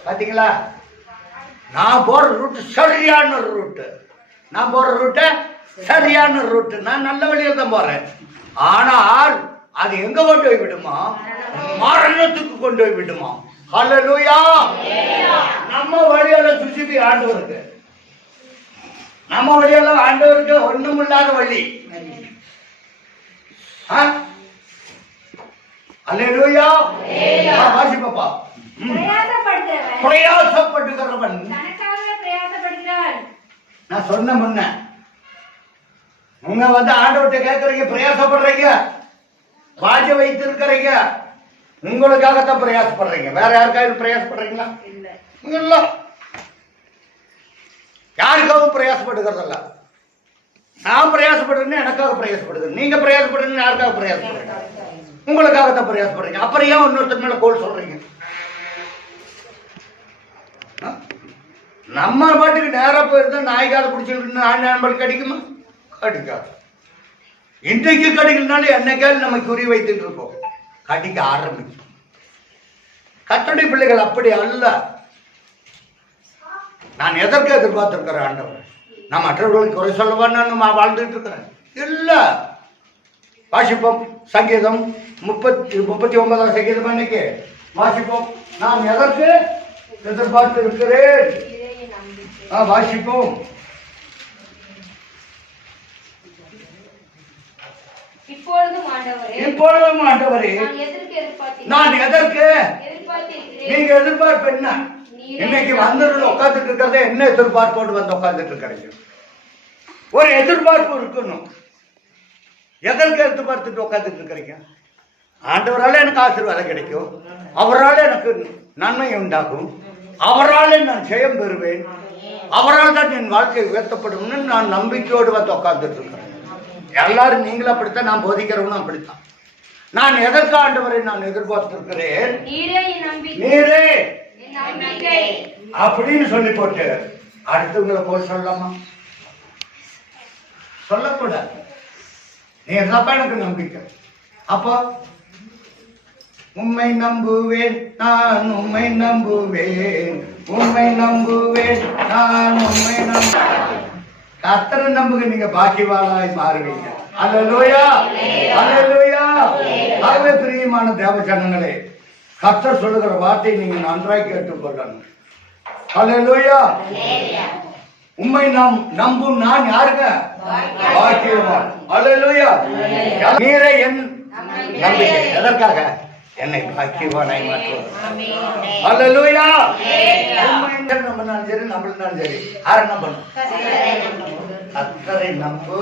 பாத்தீங்களா? நான் போற ரூட் சரியான ரூட். நான் போற ரூட்ட சரியான ரூட். நான் நல்ல வழியில் தான் போறேன். ஆனால் அது எங்க கொண்டு போய் விடுமா? மரணத்துக்கு கொண்டு போய் விடுமா? ஹல்லேலூயா. நம்ம வழியால சுசிபி ஆண்டவருக்கு, நம்ம வழியால ஆண்டவருக்கு ஒண்ணும் இல்லாத வழி. ஹல்லேலூயா. வாசிப்பா. பிரயாசப்படுகிறவன் நான் சொன்ன முன்ன உங்க ஆண்டவர்கிட்ட கேட்கறீங்க, பிரயாசப்படுறீங்க. வாஜ வைத்திருக்கிறீங்க, உங்களுக்காகத்தான் பிரயாசப்படுறீங்க. வேற யாருக்காவது பிரயாசப்படுறீங்களா? இல்ல. யாருக்காகவும் பிரயாசப்படுகிறதில்ல. நான் பிரயாசப்படுறேன்னு எனக்காக பிரயாசப்படுது. நீங்க பிரயாசப்படுறீங்க யாருக்காக பிரயாசப்படுறீங்க? உங்களுக்காகத்தான் பிரயாசப்படுறீங்க. அப்புறம் ஏன் இன்னொருத்தர் மேல கோல் சொல்றீங்க? நம்ம பாட்டுக்கு நேரா போயிருந்தா நாய்க்கால பிடிச்சிட்டு நண்பர்கள் கிடைக்குமா? கிடைக்காது. இன்றைக்கு கிடைக்கலனாலும் என்னைக்காவது நம்ம குறி வைத்துட்டு இருக்கோம், கடிக்க ஆரம்பிக்கும். கர்த்தருடைய பிள்ளைகள் அப்படி அல்ல. நான் எதற்கு எதிர்பார்த்திருக்கிறேன் ஆண்டவர்? நான் மற்றவர்களுக்கு குறை சொல்லவான்னு நான் வாழ்ந்துட்டு இருக்கிறேன் இல்ல. வாசிப்போம் சங்கீதம் 39 சங்கீதம் இன்னைக்கு வாசிப்போம். நான் எதற்கு எதிர்பார்த்து இருக்கிறேன்? வாசிப்போம். இப்பொழுதும் ஆண்டவரே நான் எதற்கு நீங்க எதிர்பார்ப்பு என்ன? இன்னைக்கு வந்து உட்கார்ந்துட்டு இருக்கிறத என்ன எதிர்பார்ப்போடு வந்து உட்கார்ந்துட்டு இருக்கிறீங்க? ஒரு எதிர்பார்ப்பு இருக்கணும். எதற்கு எதிர்பார்த்துட்டு உட்கார்ந்துட்டு இருக்கிறீங்க? ஆண்டவரால எனக்கு ஆசீர்வாதம் கிடைக்கும், அவரால் எனக்கு நன்மை உண்டாகும், அவரால் நான் ஜெயம் பெறுவேன், அவரால் தான் என் வாழ்க்கை உயர்த்தப்படும் நான் நம்பிக்கையோடு வந்து உட்கார்ந்துட்டு இருக்கிறேன். எல்லாரும் நீங்களும் அப்படித்தான், நான் போதிக்கிறவனும் அப்படித்தான். நான் எதற்கு ஆண்டவரை நான் எதிர்பார்த்திருக்கிறேன்? நீரே அப்படின்னு சொல்லி போட்டு அடுத்தவங்களை போய் சொல்லலாமா? சொல்லக்கூடாது. நீ என்னப்பா எனக்கு நம்பிக்கை. அப்போ உம்மை நம்புவேன், நான் உம்மை நம்புவேன், உம்மை நம்புவேன், நான் உம்மை நம்புவேன். கர்த்தரை நம்புங்க, நீங்க பாக்கியவாளாய் மாறுவீங்க. அல்லேலூயா, அல்லேலூயா. ஆகவே பிரியமான தேவஜனங்களே, கர்த்தர் சொல்லுகிற வார்த்தை நீங்க நன்றாய் கேட்டுக்கொள்ளணும். அல்லேலூயா. உம்மை நம்பும் நான் யாருங்க? பாக்கியவான். அல்லேலூயா. நீரே என் நம்பிக்கை. எதற்காக? என்னை பாக்கியவானாய் மாற்றுவார். அல்லேலூயா. நம்பினாலும் சரி நம்பினாலும் சரி யாரை நம்பணும்? கர்த்தரை நம்பு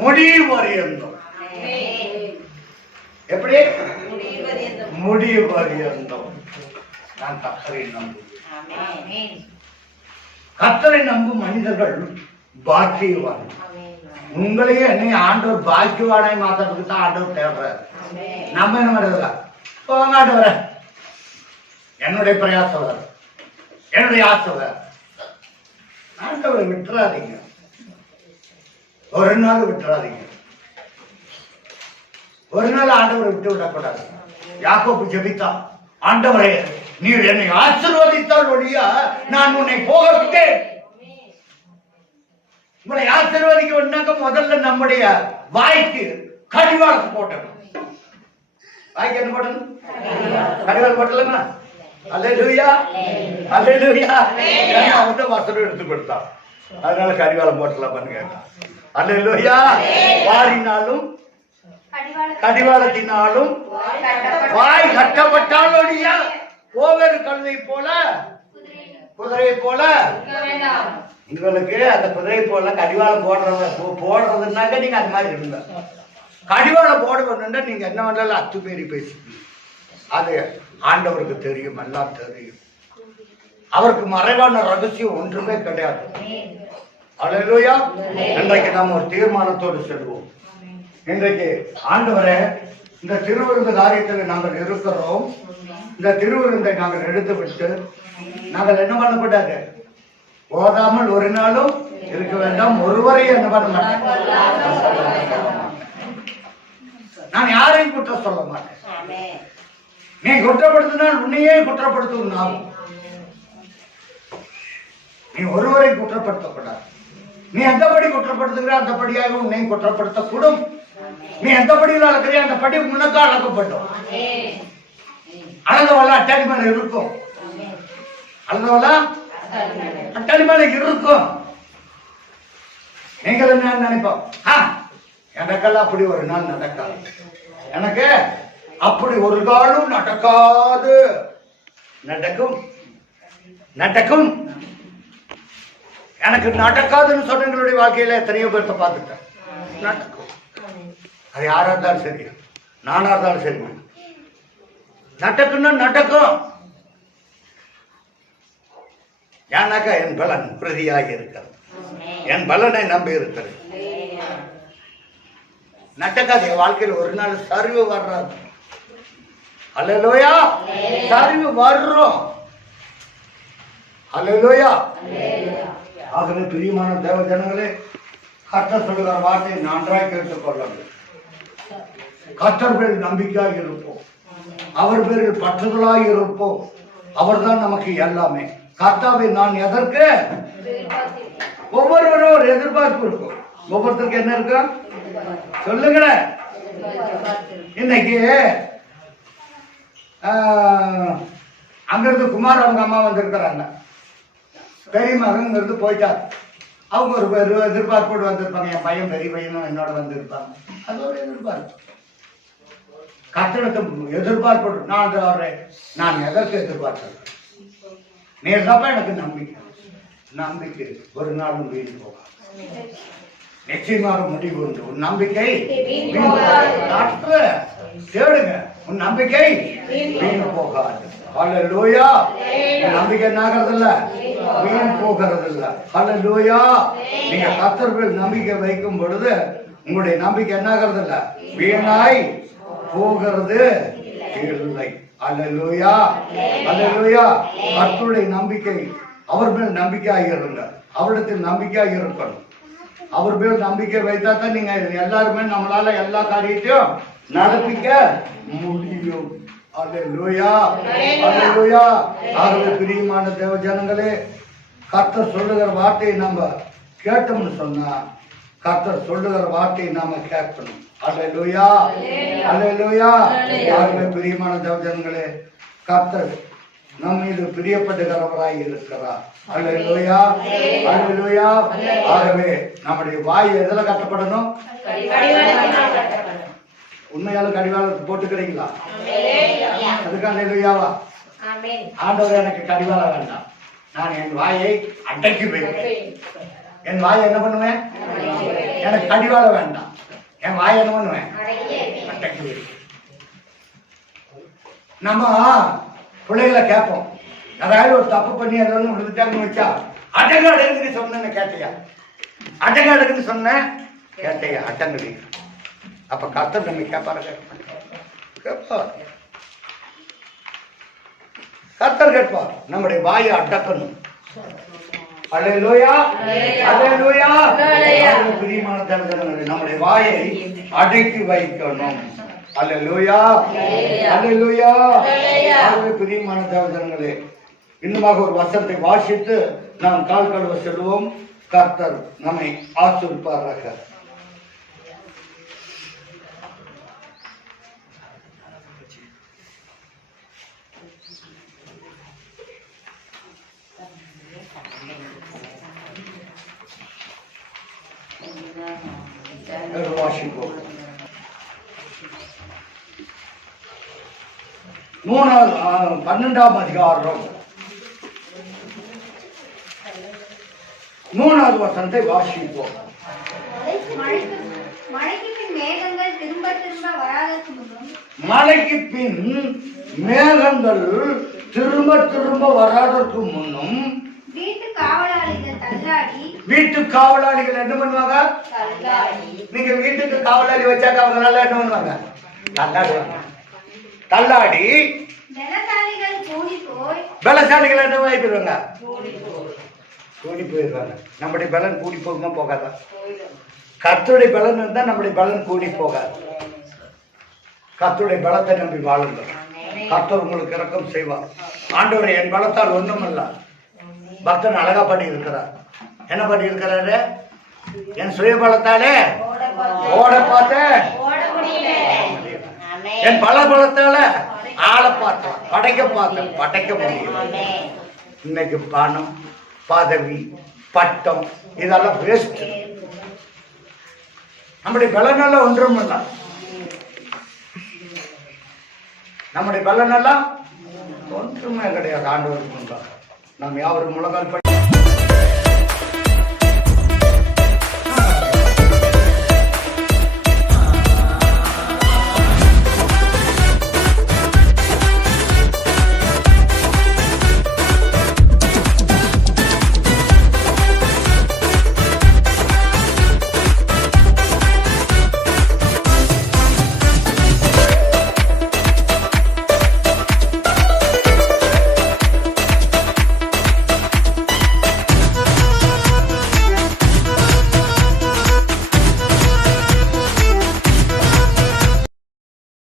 முடிவு பரியந்தம். எப்படி? முடிவு பரியந்தம் நான் கர்த்தரை நம்புவேன். கர்த்தரை நம்பும் மனிதர்கள் பாக்கியவான். உங்களையே என்னை ஆண்டவர் பாக்கியவானாய் மாற்றத்துக்கு தான் ஆண்டவர் தேடுறாரு. நம்ம என்ன பண்றதுல போங்க ஆண்டவர, என்னுடைய பிரயாசம் வர, என்னுடைய ஆசை வர. ஆண்டவரை விட்டுறாதீங்க, ஒரு நாள் விட்டுறாதீங்க. ஒரு நாள் ஆண்டவரை விட்டு விடக்கூடாது. யாக்கோபு ஜெபித்தான், ஆண்டவரே நீர் என்னை ஆசீர்வதித்தால் ஒழியா நான் உன்னை போக விட்டேன். உங்களை ஆசீர்வதிக்க வேண்டாக்க முதல்ல நம்முடைய வாய்க்கு கடிவாளத்தை போட்டணும். வாய்க்கு என்ன போட்டணும்? கடிவாளம் போட்டலமா? அல்லேலூயா, அல்லேலூயா. வந்து வசனம் எடுத்து கொடுத்தான், அதனால கடிவாளம் போட்டலாம் பண்ணுங்க. அல்லேலூயா. வாரினாலும் கடிவாளத்தினாலும் வாய் கட்டப்பட்டாலும் ஒழியா ஒவ்வொரு கழுதை போல குதிரையை போல உங்களுக்கு அந்த குதிரை போல கடிவாளம் போடுறதுனாக்க நீங்க அது மாதிரி இருந்த கடிவாளம் போடுவோம்னா நீங்க என்ன பண்ணாலும் அத்துமீறி பேசுவீங்க. அது ஆண்டவருக்கு தெரியும், எல்லாம் தெரியும். அவருக்கு மறைவான ரகசியம் ஒன்றுமே கிடையாது. அல்லேலூயா. இன்றைக்கு நாம் ஒரு தீர்மானத்தோடு செல்வோம். இன்றைக்கு ஆண்டவரே இந்த திருவிருந்து காரியத்தில் நாங்கள் இருக்கிறோம். இந்த திருவிருந்தை நாங்கள் எடுத்து விட்டு நாங்கள் என்ன பண்ணக்கூடாது? போதாமல் ஒரு நாளும் இருக்க வேண்டாம். ஒருவரையும் என்ன பண்ண மாட்டேன். நான் யாரையும் குற்றம் சொல்ல மாட்டேன். நீ குற்றப்படுத்தினால் உன்னையே குற்றப்படுத்தும் நாளும். நீ ஒருவரை குற்றப்படுத்தக்கூடாது. நீ எந்தபடி குற்றப்படுத்துகிற அந்தபடியாக உன்னை குற்றப்படுத்தக்கூடும். நீ எந்த படியில் அளக்கிறிய அந்த படி முன்னக்கா அளக்கப்பட்டோம். அளந்தவள அட்டாளி மேல இருக்கும். அளந்தவள அட்டாளி மேல இருக்கும். நீங்கள் என்ன நினைப்போம்? எனக்கெல்லாம் அப்படி ஒரு நாள் நடக்காது, எனக்கு அப்படி ஒரு காலம் நடக்காது. நடக்கும், நடக்கும். எனக்கு நடக்காதுன்னு சொன்னவங்களுடைய வாழ்க்கையில எத்தனையோ பேர்த்த பார்த்துட்டேன். நடக்கும். அது யாரா இருந்தாலும் சரி, நானா இருந்தாலும் சரி, நடக்குன்னா நடக்கும். ஏன்னாக்கா என் பலன் பிரதியாகி இருக்கிறது, என் பலனை நம்பி இருக்கிறது. நடக்காது. என் வாழ்க்கையில் ஒரு நாள் சரிவு வர்றாது. அல்லேலூயா, சரிவு வர்றோம். அல்லேலூயா. ஆகவே பிரியமான தேவ ஜனங்களே, கர்த்தர் சொல்லுகிற வார்த்தையை நன்றாய் கேட்டுக் கொள்ளுங்கள். கர்த்தர் பேரில் நம்பிக்கையாக இருப்போம், அவர் பேரில் பற்றுதலாக இருப்போம். அவர் தான் நமக்கு எல்லாமே. கர்த்தாவை நான் எதற்கு, ஒவ்வொருவரும் ஒரு எதிர்பார்ப்பு இருக்கும். ஒவ்வொருத்தருக்கு என்ன இருக்கு சொல்லுங்களேன். இன்னைக்கு அங்கிருந்து குமார் அவங்க அம்மா வந்திருக்கிறாங்க. பெரிய மகங்கிறது போயிட்டார். அவங்க ஒரு எதிர்பார்ப்போடு வந்திருப்பாங்க. என் பையன் பெரிய பையனும் என்னோட வந்திருப்பாங்க. அது ஒரு எதிர்பார்ப்பு. கட்டணத்தை எதிர்பார்ப்போடு நான் எதற்கு எதிர்பார்த்தேன்? நேர்தாப்பா எனக்கு நம்பிக்கை. நம்பிக்கை ஒரு நாளும் வீண் போகாது. நிச்சயமாக முடிவு உண்டு. உன் நம்பிக்கை தேடுங்க, உன் நம்பிக்கை வீண் போகாது. அல்லேலூயா. நம்பிக்கை என்ன ஆகிறதில்ல, வீண் போகிறது இல்ல. அல்லேலூயா. நீங்க கர்த்தர் மேல் நம்பிக்கை வைக்கும் பொழுது உங்களுடைய நம்பிக்கை என்ன ஆகிறது இல்ல, வீணாய் போகிறது இல்லை. அல்லேலூயா, அல்லேலூயா. கர்த்தருடைய நம்பிக்கை, அவர் மேல் நம்பிக்கையாக இருங்க. அவரிடத்தில் நம்பிக்கையாக இருக்கணும். அவர் மேல் நம்பிக்கை வைத்தா தான் நீங்க எல்லாருமே நம்மளால எல்லா காரியத்தையும் நடப்பிக்க முடியும். அல்லேலூயா, அல்லேலூயா. ஆகவே பிரியமான தேவ ஜனங்களே, கர்த்தர் சொல்லுகிற வார்த்தையை நம்ம கேட்டோம்னு சொன்னா, கர்த்தர் சொல்லுகிற வார்த்தையை நாம கேட்கணும். அல்லேலூயா, அல்லேலூயா. ஆகவே பிரியமான தேவ ஜனங்களே, கர்த்தர் நம் மீது பிரியப்படுகிறவராய் இருக்கிறார். அல்லேலூயா, அல்லேலூயா. ஆகவே நம்முடைய வாய் எதுல கட்டப்படணும்? உண்மையாலும் கடிவாளத்தை போட்டுக்கிறீங்களா? அதுக்கு அல்லேலூயாவா? ஆண்டவர் எனக்கு கடிவாளம் வேண்டாம், நான் என் வாயை அடக்கி வைப்பேன். என் வாயை என்ன பண்ணுவேன்? எனக்கு கடிவாளம் வேண்டாம், என் வாயை என்ன பண்ணுவேன்? அடக்கி வைப்பேன். நம்ம பிள்ளைகளை கேட்போம், யாராவது ஒரு தப்பு பண்ணி எதாவது விழுந்துட்டாங்கன்னு வச்சா, அடங்க அடங்குன்னு சொன்ன கேட்டையா, அடங்க அடங்குன்னு சொன்ன கேட்டையா, அடங்குடி. அப்ப கர்த்தர் நம்ம கேட்பாரு, கேட்பார். கர்த்தர் கேட்பார். நம்முடைய வாயை அடக்கணும். அல்லேலூயா, அல்லேலூயா. பிரியமான தேவஜனங்களே, நம்முடைய வாயை அடக்கி வைக்கணும். அல்லேலூயா, அல்லேலூயா. பிரியமான தேவஜனங்களே, இன்னுமாக ஒரு வசனத்தை வாசித்து நாம் கால் கழுவ செல்வோம். கர்த்தர் நம்மை ஆசீர்வதிப்பாராக. வாசிப்போம். 12ஆம் அதிகாரம் 3வது வசனத்தை வாசிப்போம். மழைக்கு பின் மேகங்கள் திரும்ப திரும்ப வராதற்கு முன்னும் வீட்டு காவலாளிகள் என்ன பண்ணுவாங்க? நீங்க வீட்டுக்கு காவலாளி வச்சாக்க அவங்களால என்ன பண்ணுவாங்க? தள்ளாடுவாங்க. தள்ளாடி பலசாலிகள் என்ன ஆயிடுவாங்க? கூடி போயிடுவாங்க. நம்முடைய பலன் கூடி போகுமா போகாதா? கர்த்தருடைய பலன் இருந்தா நம்முடைய பலன் கூடி போகாது. கர்த்தருடைய பலத்தை நம்பி வாழுங்கள். கர்த்தர் உங்களுக்கு இரக்கம் செய்வார். ஆண்டவரை என் பலத்தால் ஒண்ணுமல்ல. பக்தன் அழகா பண்ணி இருக்கிறார். என்ன பண்ணி இருக்கிறாரு? என் சுய பலத்தாலே ஓட பார்த்தேன், என் பல பலத்தால ஆளை பார்த்தேன், படைக்க முடியும். இன்னைக்கு பணம், பதவி, பட்டம் இதெல்லாம் வேஸ்ட். நம்முடைய பலனெல்லாம் ஒன்றும் இல்ல. நம்முடைய பலனெல்லாம் ஒன்றுமே கிடையாது. ஆண்டவருக்கு முன்பாக நாம் யாவரும் முழங்கால்